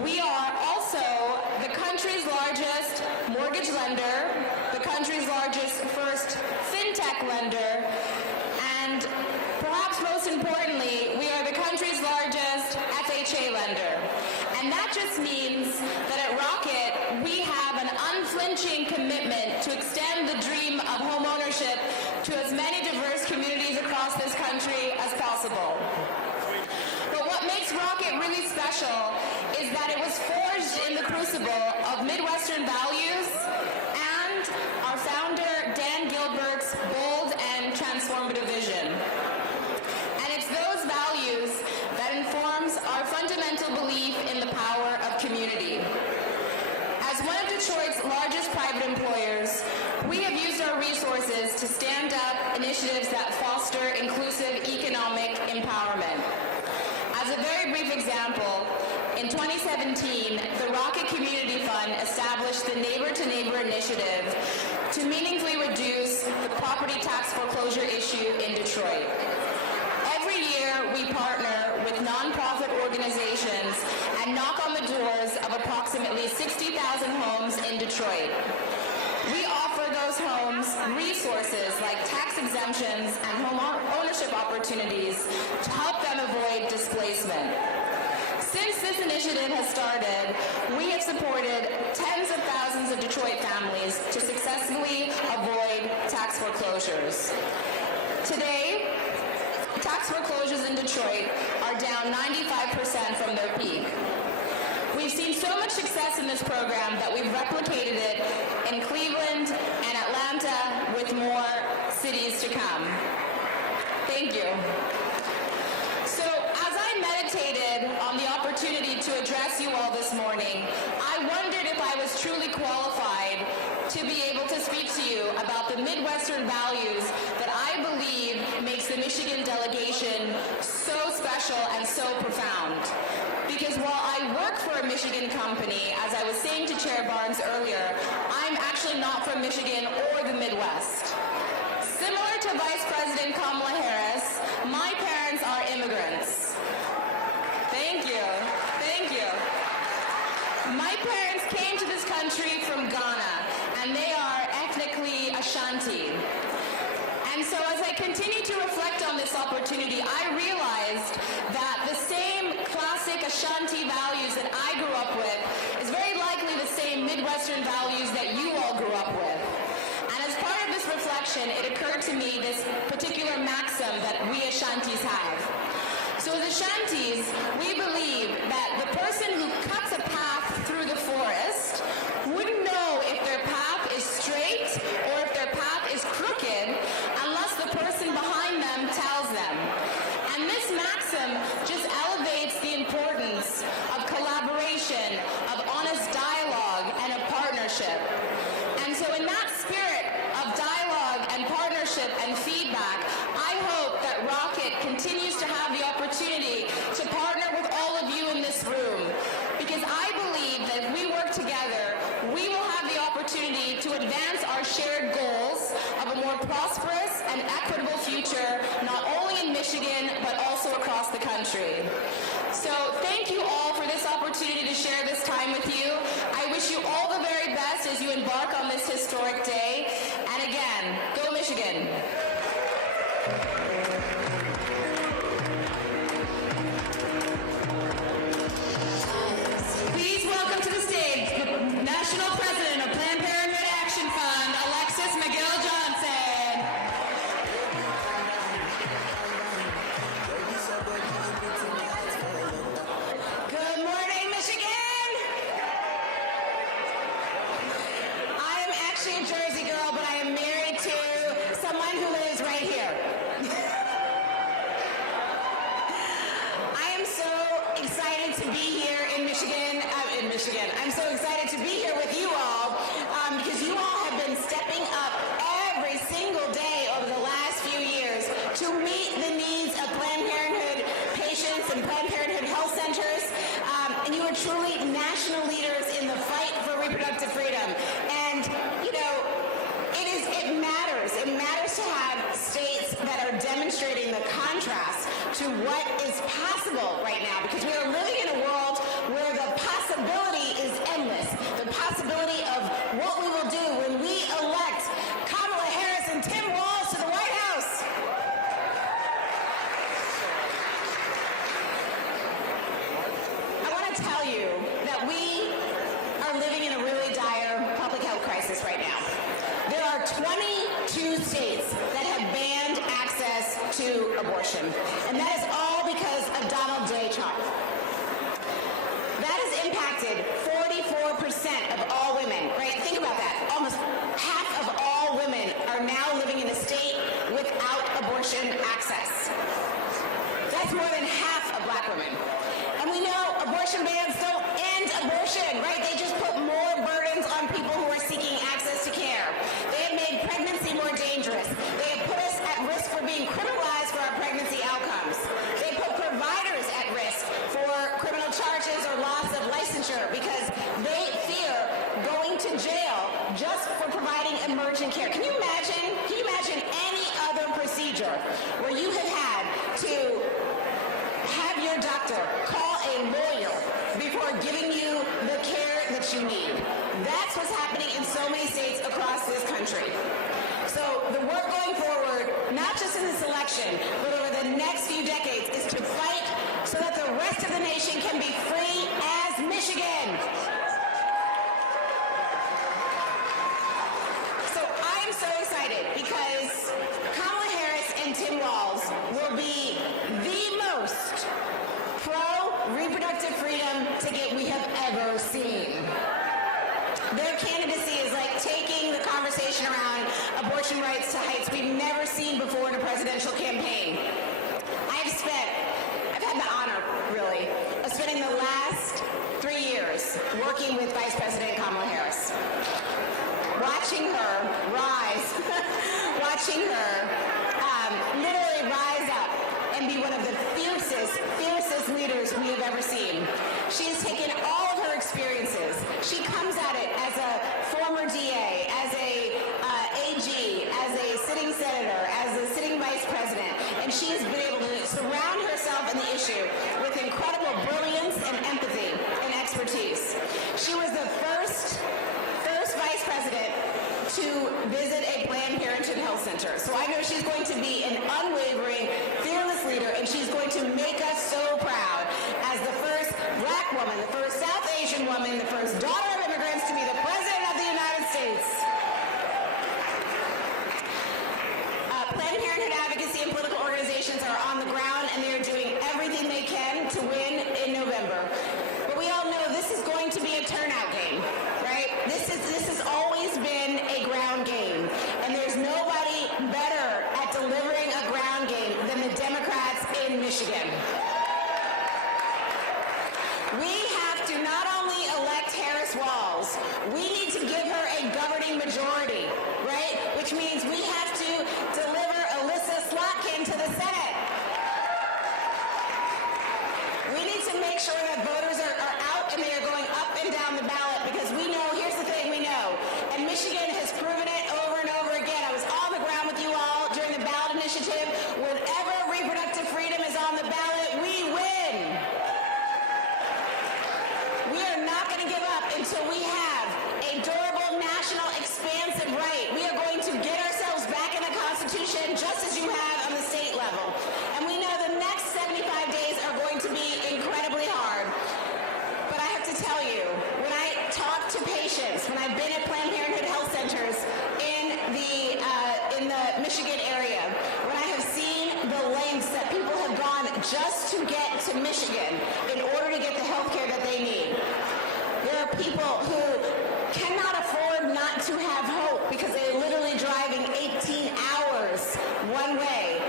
We are also the country's largest mortgage lender, the country's largest first fintech lender, and perhaps most importantly, we are the country's largest FHA lender. And that just means that at Rocket, we have an unflinching commitment to extend the dream of homeownership to as many diverse communities across this country as possible. But what makes Rocket really special is that it was forged in the crucible of Midwestern values and our founder, Dan Gilbert's bold and transformative vision. And it's those values that informs our fundamental belief in the power of community. As one of Detroit's largest private employers, we have used our resources to stand up initiatives that foster inclusive economic empowerment. As a very brief example, in 2017, the Rocket Community Fund established the Neighbor to Neighbor initiative to meaningfully reduce the property tax foreclosure issue in Detroit. Every year, we partner with nonprofit organizations and knock on the doors of approximately 60,000 homes in Detroit. We offer those homes resources like tax exemptions and home ownership opportunities to help them avoid displacement. Since this initiative has started, we have supported tens of thousands of Detroit families to successfully avoid tax foreclosures. Today, tax foreclosures in Detroit are down 95% from their peak. We've seen so much success in this program that we've replicated it in Cleveland and Atlanta with more cities to come. Thank you. So as I meditated on the opportunity to address you all this morning, I wondered if I was truly qualified to be able to speak to you about the Midwestern values that I believe makes the Michigan delegation so special and so profound. Because while I work for a Michigan company, as I was saying to Chair Barnes earlier, I'm actually not from Michigan or the Midwest. Similar to Vice President Kamala Harris, my parents are immigrants. Thank you. Thank you. My parents came to this country from Ghana, and they are ethnically Ashanti. And so as I continue to reflect on this opportunity, I realized that the same classic Ashanti values that I grew up with is very likely the same Midwestern values that you all grew up with. And as part of this reflection, it occurred to me this particular maxim that we Ashantis have. So as Ashantis, we believe that the person who cuts a path through the forest wouldn't know if their path is straight or if their path is crooked unless the person behind them tells them. And this maxim just elevates the importance of collaboration, of honest dialogue, and of partnership. And so in that spirit of dialogue and partnership and feedback, I hope that Rocket continues to have the opportunity to partner with all of you in this room, because I believe that if we work together, we will have the opportunity to advance our shared goals of a more prosperous and equitable future, not only in Michigan, but also across the country. So thank you all for this opportunity to share this time with you. I wish you all the very best as you embark on this historic day. And again, go Michigan. Please welcome to the stage the National President of Planned Parenthood Action Fund, Alexis McGill Johnson. Good morning, Michigan. I am actually a Jersey girl, but I am married to someone who lives right here. I am so excited to be here in Michigan. I'm so excited to be here with you all because you all have been stepping up every single day over the last few years to meet the needs of Planned Parenthood patients and truly national leaders in the fight for reproductive freedom. And, you know, it matters. It matters to have states that are demonstrating the contrast to what is possible right now, because we are living in a world where the possibility is endless. The possibility of what we will do when we elect Kamala Harris and Tim Walz to the White House. I want to tell you that we are living in a really dire public health crisis right now. There are 22 states that have banned access to abortion, and that is all because of Donald J. Trump. That has impacted 44% of all women, right? Think about that. Almost half of all women are now living in a state without abortion access. That's more than half of black women. And we know abortion bans don't end abortion, right? They just put more burdens on people who are seeking access to care. They have made pregnancy more dangerous. They have put us at risk for being criminalized for our pregnancy outcomes. They put providers at risk for criminal charges or loss of licensure because they fear going to jail just for providing emergent care. Can you imagine any other procedure where you have had to have your doctor call a lawyer before giving you the care that you need? That's what's happening in so many states across this country. So the work going forward, not just in this election, but over the next few decades, is to fight so that the rest of the nation can be free as Michigan. So I am so excited because Kamala Harris and Tim Walz will be the most pro-reproductive freedom ticket we have ever seen. Their candidacy is like taking the conversation around abortion rights to heights we've never seen before in a presidential campaign. I've had the honor, really, of spending the last 3 years working with Vice President Kamala Harris. Watching her rise, watching her literally rise up and be one of the fiercest leaders we have ever seen. She's taken all of her experiences. She comes at it as a former DA, as a AG, as a sitting senator, as a sitting vice president, and she has been able to surround herself in the issue with incredible brilliance and empathy and expertise. She was the first vice president to visit a Planned Parenthood health center. So I know she's going to be an unwavering, fearless leader, and she's going to make us so proud as the first black woman, the first South Asian woman, the first daughter of immigrants to be the president of the United States. Planned Parenthood advocacy and political organizations are on the ground, and they are doing everything they can to win in November. But we all know this is going to be a turnout game, right? This has always been a ground game, and there's nobody better at delivering a ground game than the Democrats in Michigan. We have to not only elect Harris Walz, we need to give her a governing majority, right? Which means we have to deliver Alyssa Slotkin to the Senate. We need to make sure that voters are out and they are going up and down the ballot, because we know, here's the thing we know, and Michigan has proven it over and over again. I was on the ground with you all during the ballot initiative. Whenever reproductive freedom is on the ballot, we win. We are not going to give up until we have a durable, national, expansive right. We are going to get ourselves back in the Constitution just as you have on the state level. And we know the next 75 days are going to be incredibly hard. But I have to tell you, when I talk to patients, when I've been at Planned Parenthood health centers in the Michigan area, when I have seen the lengths that people have gone just to get to Michigan in order to get the health care that they need, there are people who cannot afford not to have hope because they're literally driving 18 hours one way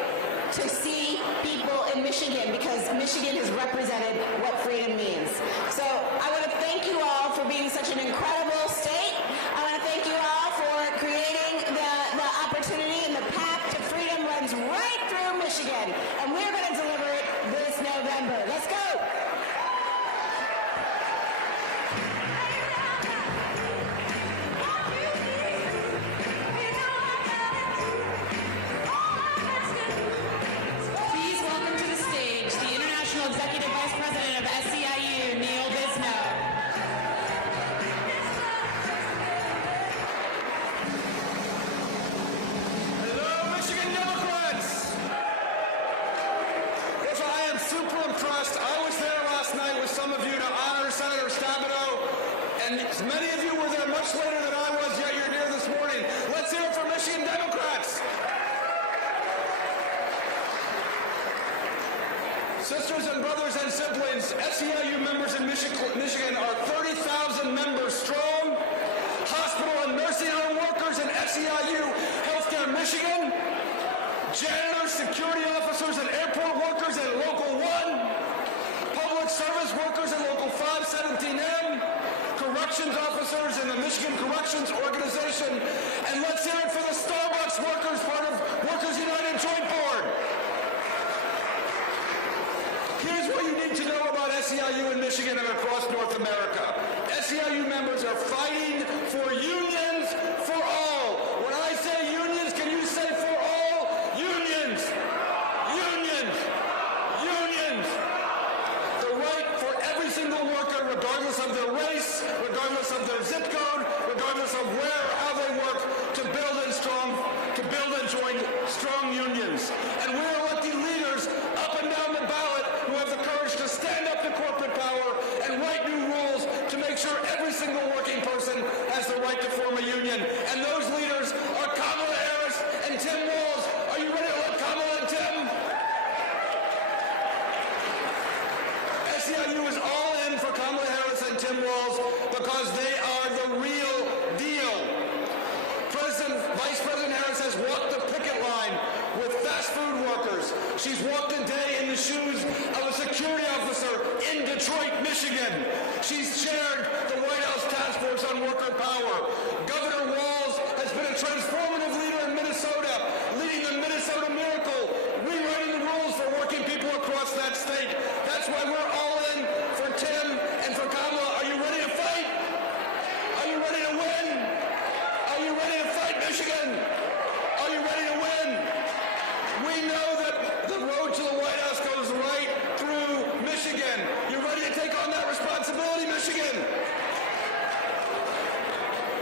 to see people in Michigan, because Michigan has represented what freedom means. So I want to thank you all for being such an incredible state. I want to thank you all for creating the opportunity, and the path to freedom runs right through Michigan, and we're going to deliver it this November. Let's go. you to honor Senator Stabenow. And many of you were there much later than I was, yet you're here this morning. Let's hear it for Michigan Democrats. Sisters and brothers and siblings, SEIU members in Michigan are 30,000 members strong. Hospital and nursing home workers in SEIU Healthcare Michigan, janitors, security officers, and airport workers in Local 1, public service workers in Local 517M, corrections officers in the Michigan Corrections Organization, and let's hear it for the Starbucks workers, part of Workers United Joint Board. Here's what you need to know about SEIU in Michigan and across North America. SEIU members are fighting for unions for all. When I say unions, can you say for all? Unions! Unions! Unions! The right for every single worker, regardless of their race, regardless of their zip code, regardless of where or how they work, to build and join strong unions. And we're electing leaders up and down the ballot who have the courage to stand up to corporate power and write new rules to make sure every single working person has the right to form a union. And those leaders are Kamala Harris and Tim Walz. Are you ready to let Kamala and Tim? SEIU is all in for Kamala Harris and Tim Walz because they are the real deal. Vice President Harris has walked the picket line with fast food workers. She's walked a day in the shoes of a security officer in Detroit, Michigan. She's chaired the White House Task Force on Worker Power. Governor Walz has been a transformative leader in Minnesota, leading the Minnesota Miracle, rewriting the rules for working people across that state. That's why we're all in for Tim and for Kamala. Are you ready to fight? Are you ready to win? Are you ready to fight, Michigan? Are you ready to win? We know that the road to the White House goes right through Michigan. You ready to take on that responsibility, Michigan?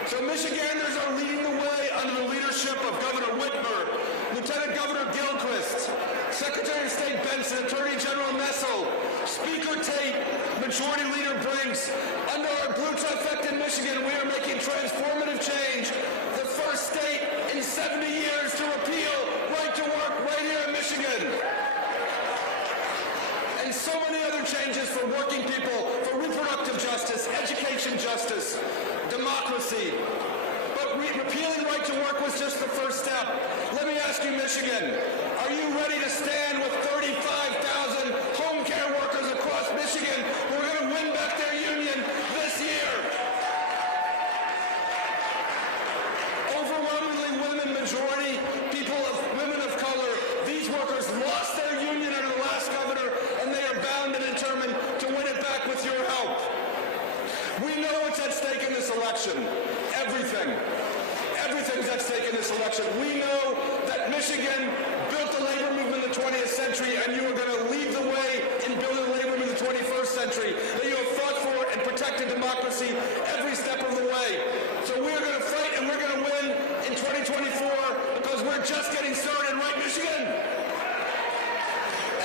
So Michiganders are leading the way under the leadership of Governor Whitmer, Lieutenant Governor Gilchrist, Secretary of State Benson, Attorney General Nessel, Speaker Tate, Majority Leader Brinks. Under our blue trifecta in Michigan, we are making transformative change. The first state in 70 years to repeal right to work right here in Michigan. And so many other changes for working people, for reproductive justice, education justice, democracy. But repealing right to work was just the first step. Let me ask you, Michigan, are you ready to stand with 35,000 home care workers across Michigan who are going to win back their union this year? Overwhelmingly women majority, women of color, these workers lost their union under the last governor, and they are bound and determined to win it back with your help. We know what's at stake in this election. Everything. Everything's at stake in this election. We know that Michigan built the labor movement in the 20th century, and you are going to lead the way in building the labor movement in the 21st century. That you have fought for and protected democracy every step of the way. So we are going to fight, and we're going to win in 2024 because we're just getting started, right, Michigan?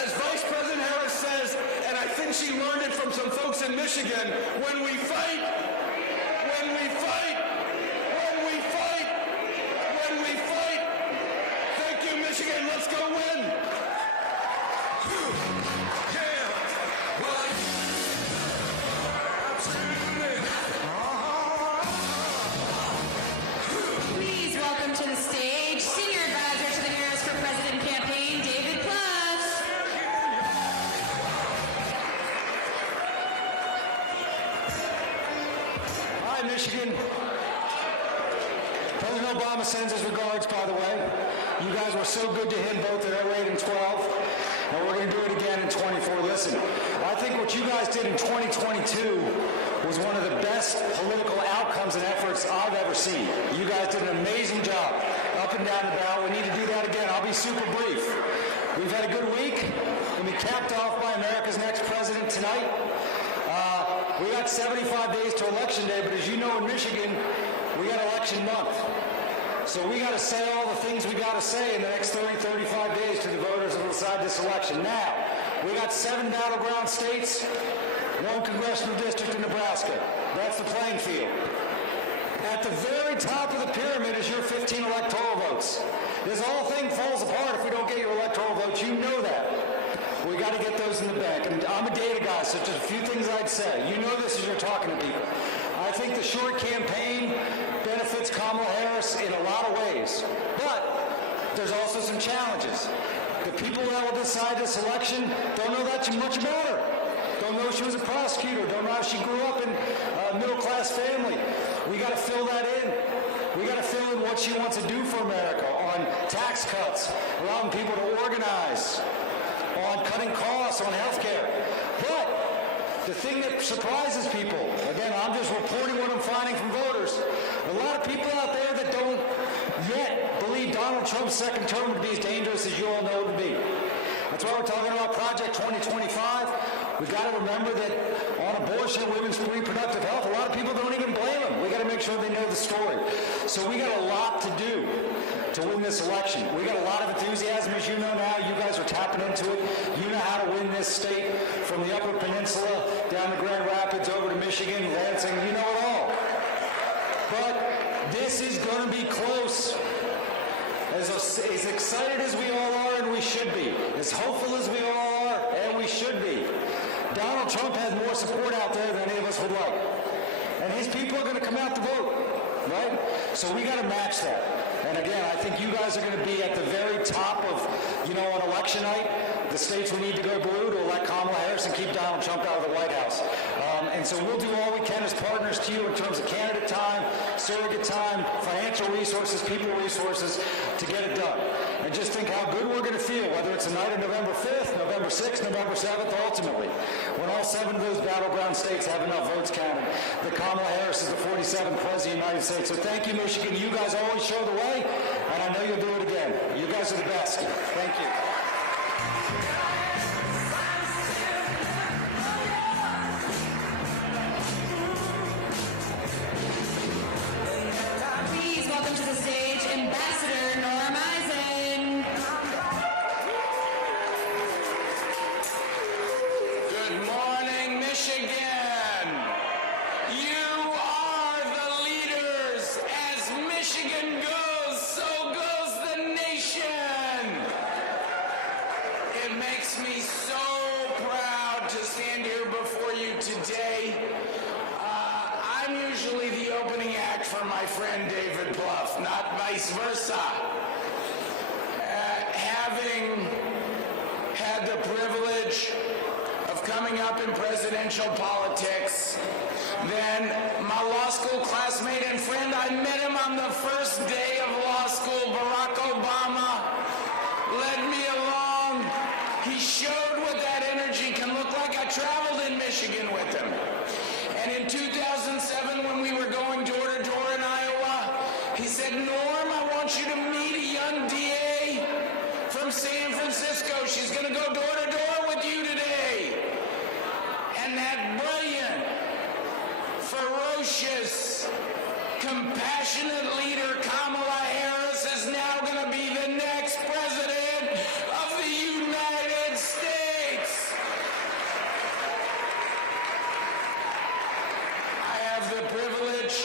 As Vice President Harris says, and I think she learned it from some folks in Michigan, when we fight, when we fight, when we fight, when we fight. Thank you, Michigan. Let's go win. Yeah. Well, absolutely. Please welcome to the stage Senior Advisor to the Harris for President campaign, David Plouffe. Hi, Michigan. President Obama sends his regards, by the way. You guys were so good to him both in 08 and 12, and we're going to do it again in 24. Listen, I think what you guys did in 2022 was one of the best political outcomes and efforts I've ever seen. You guys did an amazing job up and down the ballot. We need to do that again. I'll be super brief. We've had a good week, and we capped off by America's next president tonight. We got 75 days to Election Day, but as you know in Michigan, we got election month. So we got to say all the things we got to say in the next 30, 35 days to the voters who decide this election. Now, we got 7 battleground states. one congressional district in Nebraska. That's the playing field. At the very top of the pyramid is your 15 electoral votes. This whole thing falls apart if we don't get your electoral votes. You know that. We got to get those in the bank. And I'm a data guy, so just a few things I'd say. You know this as you're talking to people. I think the short campaign benefits Kamala Harris in a lot of ways. But there's also some challenges. The people that will decide this election don't know that too much about her. Don't know she was a prosecutor. Don't know how she grew up in a middle-class family. We got to fill that in. We got to fill in what she wants to do for America on tax cuts, allowing people to organize, on cutting costs, on health care. But the thing that surprises people, again, I'm just reporting what I'm finding from voters, a lot of people out there that don't yet believe Donald Trump's second term would be as dangerous as you all know it would be. That's why we're talking about Project 2025. We've got to remember that on abortion and women's reproductive health, a lot of people don't even blame them. We got to make sure they know the story. So we got a lot to do to win this election. We got a lot of enthusiasm, as you know now. You guys are tapping into it. You know how to win this state from the Upper Peninsula down to Grand Rapids over to Michigan, Lansing. You know it all. But this is going to be close. As excited as we all are, and we should be, as hopeful as we all are, and we should be, Donald Trump has more support out there than any of us would like. And his people are going to come out to vote, right? So we got to match that. And again, I think you guys are going to be at the very top of, on election night, the states we need to go blue to elect Kamala Harris and keep Donald Trump out of the White House. And so we'll do all we can as partners to you in terms of candidate time, surrogate time, financial resources, people resources to get it done. And just think how good we're going to feel, whether it's the night of November 5th, November 6th, November 7th, ultimately, when all 7 of those battleground states have enough votes counted, that Kamala Harris is the 47th President of the United States. So thank you, Michigan. You guys always show the way, and I know you'll do it again. You guys are the best. Thank you. Please welcome to the stage Ambassador Eisen. Good morning, Michigan. You are the leaders. As Michigan goes, so goes the nation. It makes me so proud to stand here before you today. I'm usually the opening act for my friend David Plouffe, not vice versa. Having had the privilege of coming up in presidential politics, then my law school classmate and friend, I met him on the first day of law school, Barack Obama, led me along. He showed what that energy can look like. I traveled in Michigan with him. And in 2007, when we were going door to door in Iowa, he said, Norm, I want you to meet a young DA from San Francisco. She's going to go door to door with you today. And that brilliant, ferocious, compassionate leader, Kamala Harris, is now going to be the next president of the United States. I have the privilege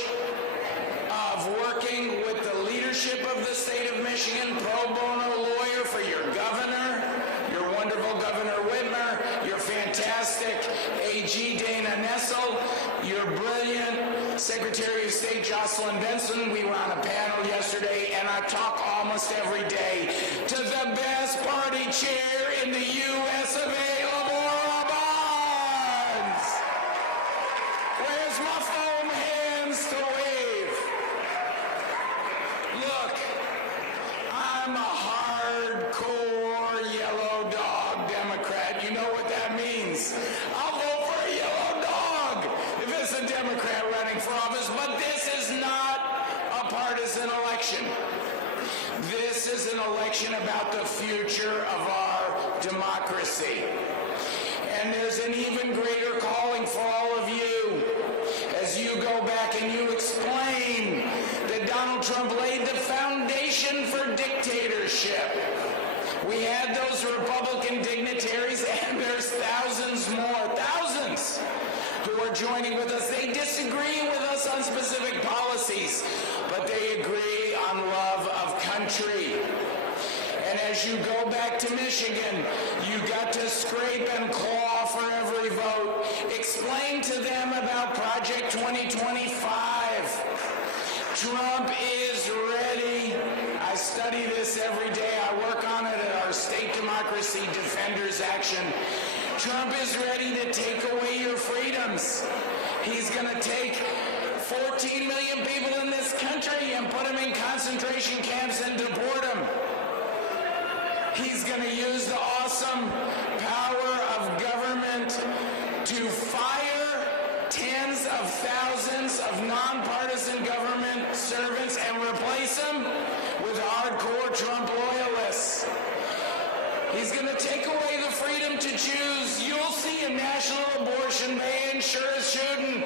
of working with the leadership of the state of Michigan, pro bono lawyer for your governor, your wonderful Governor Whitmer, your fantastic AG Dana Nessel, your brilliant Secretary of State Jocelyn Benson. We were on a panel yesterday, and I talk almost every day to the best party chair in the U.S. of A., Laura Barnes. Where's my foam hands to wave? Look, I'm a hardcore yellow dog Democrat. You know what that means. I'll vote for a yellow dog if it's a Democrat running for office, but this is not a partisan election. This is an election about the future of our democracy. And there's an even greater calling for all of you as you go back and you explain that Donald Trump laid the foundation for dictatorship. We had those Republican dignitaries, and there's thousands more, thousands who are joining with us. They disagree with us on specific policies, but they agree on love of country. And as you go back to Michigan, you got to scrape and claw for every vote. Explain to them about Project 2025. Trump is ready. I study this every day. I work on it at our State Democracy Defenders Action. Trump is ready to take away your freedoms. He's going to take 14 million people in this country and put them in concentration camps and deport them. He's going to use the awesome power of government to fire tens of thousands of nonpartisan government servants and replace them with hardcore Trump loyalists. He's going to take away the freedom to choose. You'll see a national abortion ban, sure as shooting.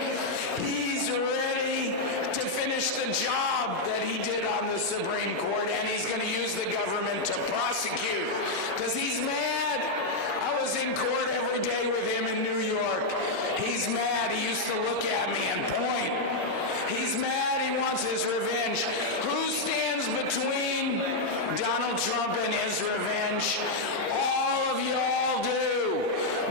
He's ready to finish the job that he did on the Supreme Court, and he's going to use the government to prosecute because he's mad. I was in court every day with him in New York. He's mad. He used to look at me and point. He's mad. He wants his revenge. Who stands between Donald Trump and his revenge? All of y'all do.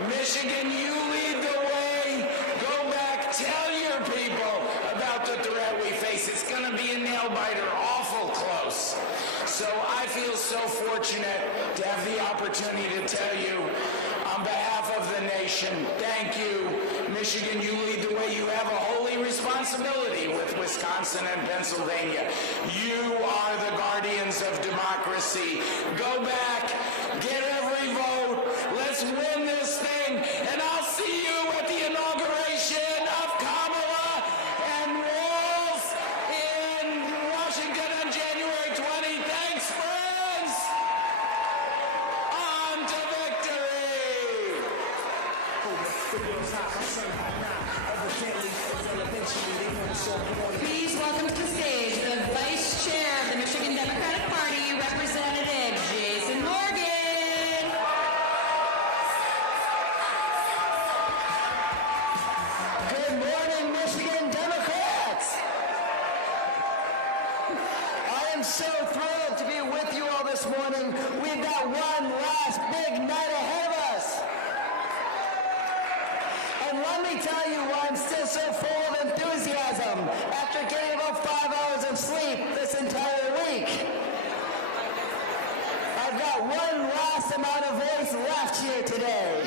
Michigan, you lead the way. Go back. Tell your people about the threat we face. It's going to be a nail-biter, awful close. So I feel so fortunate to have the opportunity to tell you on behalf of the nation, thank you. Michigan, you lead the way. You have a holy responsibility with Wisconsin and Pennsylvania. You are the guardians of democracy. Go back, get every vote. Let's win this thing, and I'll see you at the inauguration of Kamala and Walz in Washington on January 20. Thanks, friends. On to victory. Please welcome to the stage the Vice Chair of the Michigan Democratic Party, Representative Jason Morgan. Good morning, Michigan Democrats. I am so thrilled to be with you all this morning. We've got one last big night ahead of us. And let me tell you why I'm still so full of enthusiasm after getting about 5 hours of sleep this entire week. I've got one last amount of voice left here today.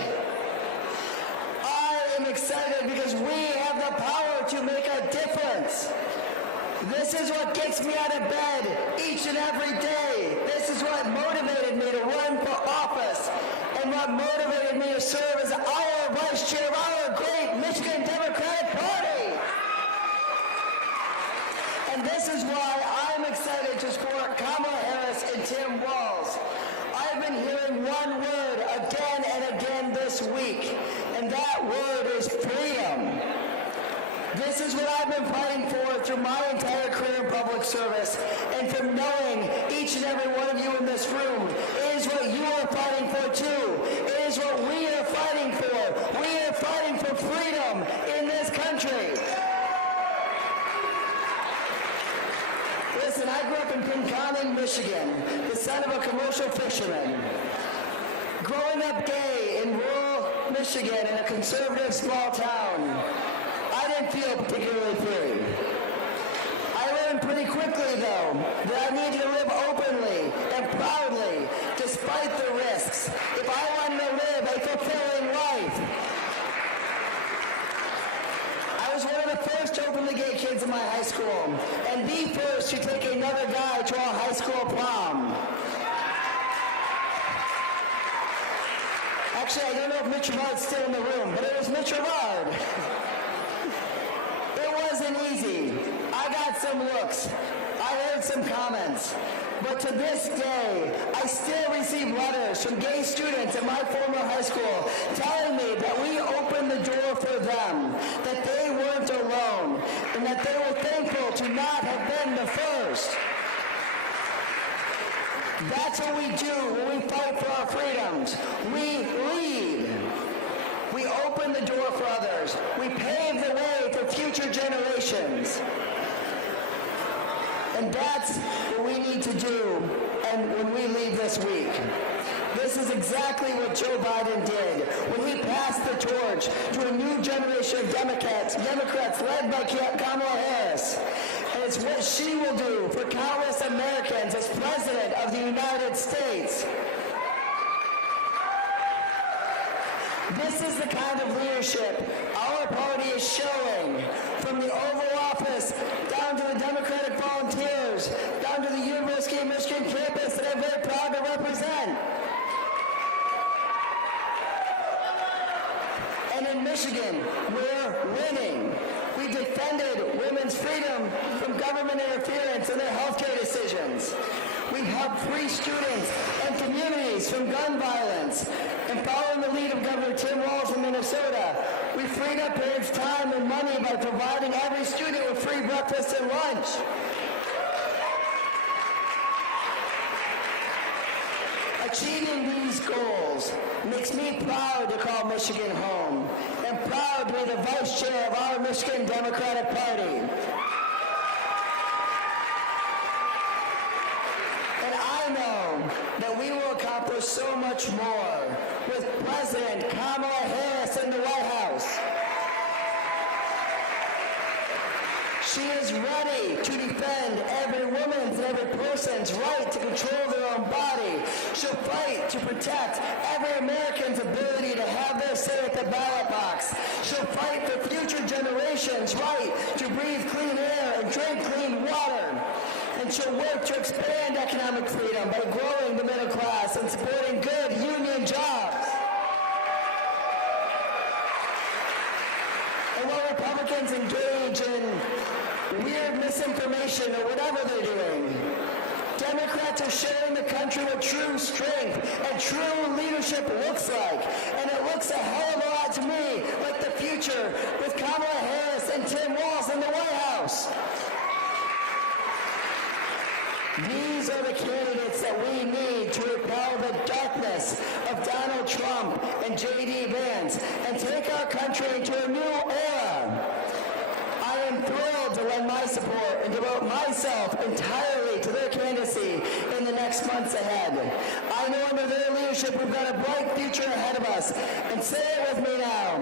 I am excited because we have the power to make a difference. This is what gets me out of bed each and every day. This is what motivated me to run for office and what motivated me to serve as our vice chair of our great Michigan Democratic Party. And this is why I'm excited to support Kamala Harris and Tim Walz. I've been hearing one word again and again this week, and that word is freedom. This is what I've been fighting for through my entire career in public service, and from knowing each and every one of you in this room, it is what you are fighting for too. It is what we are fighting for. We are fighting for freedom in this country. Listen, I grew up in Pinconning, Michigan, the son of a commercial fisherman. Growing up gay in rural Michigan in a conservative small town, I didn't feel particularly free. I learned pretty quickly, though, that I needed to live openly and proudly, despite the risks, if I wanted to live a fulfilling life. I was one of the first openly gay kids in my high school, and the first to take another guy to our high school prom. Actually, I don't know if Mitch Rivard's still in the room, but it was Mitch Rivard. It wasn't easy. I got some looks. I heard some comments. But to this day, I still receive letters from gay students at my former high school telling me that we opened the door for them, that they weren't alone, and that they were thankful to not have been the first. That's what we do when we fight for our freedoms. We lead. We open the door for others. We pave the way for future generations. And that's what we need to do and when we leave this week. This is exactly what Joe Biden did when he passed the torch to a new generation of Democrats led by Kamala Harris. And it's what she will do for countless Americans as President of the United States. This is the kind of leadership our party is showing, from the Oval Office down to the Democratic volunteers, down to the University of Michigan campus that I'm very proud to represent. And in Michigan, we're winning. We defended women's freedom from government interference in their healthcare decisions. We helped free students and communities from gun violence. And following the lead of Governor Tim Walz in Minnesota, we freed up parents' time and money by providing every student with free breakfast and lunch. Achieving these goals makes me proud to call Michigan home, and proud to be the vice chair of our Michigan Democratic Party. And I know that we will accomplish so much more with President Kamala Harris in the White House. She is ready to defend every woman's and every person's right to control their own body. She'll fight to protect every American's ability to have their say at the ballot box. She'll fight for future generations' right to breathe clean air and drink clean water. And she'll work to expand economic freedom by growing the middle class and supporting good union jobs. And while Republicans engage in weird misinformation or whatever they're doing, Democrats are showing the country what true strength and true leadership looks like. And it looks a hell of a lot to me like the future with Kamala Harris and Tim Walz in the White House. These are the candidates that we need to repel the darkness of Donald Trump and J.D. Vance and take our country into a new era. I am thrilled to lend my support and devote myself entirely to their candidacy in the next months ahead. I know under their leadership we've got a bright future ahead of us. And say it with me now.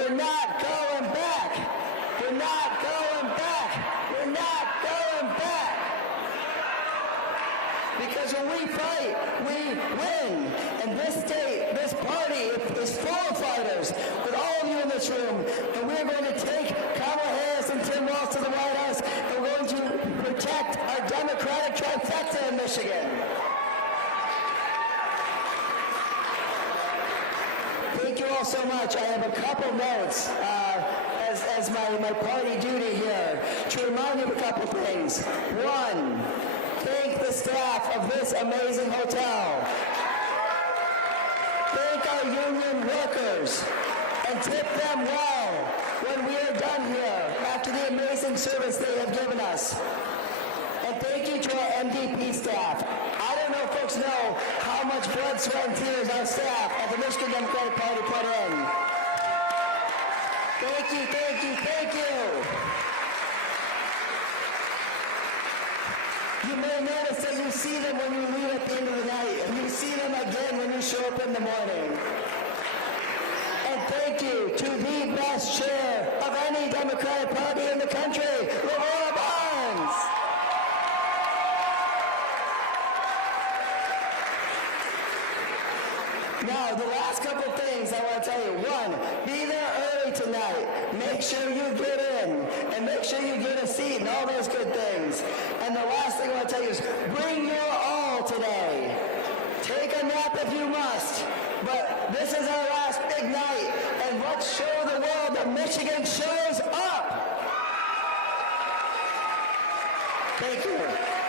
We're not going back. We're not going back. We're not going back. Because when we fight, we win. And this state, this party is full of fighters with all of you in this room. And we're going to take Kamala Harris and Tim Walz to the White House. And we're going to protect our Democratic trifecta in Michigan. Thank you all so much. I have a couple notes as my party duty here to remind you of a couple things. One, thank the staff of this amazing hotel. Thank our union workers and tip them well when we are done here after the amazing service they have given us. And thank you to our MDP staff. I don't know if folks know how much blood, sweat, and tears our staff at the Michigan Democratic Party put in. Thank you, thank you, thank you. You may notice that you see them when you leave at the end of the night, and you see them again when you show up in the morning. And thank you to the best chair of any Democratic Party in the country, Laura Barnes. Now, the last couple things I want to tell you. One, be there early tonight. Make sure you get in. And make sure you get a seat and all those good things. And the last thing I want to tell you is bring your all today. Take a nap if you must. But this is our last big night. And let's show the world that Michigan shows up. Thank you.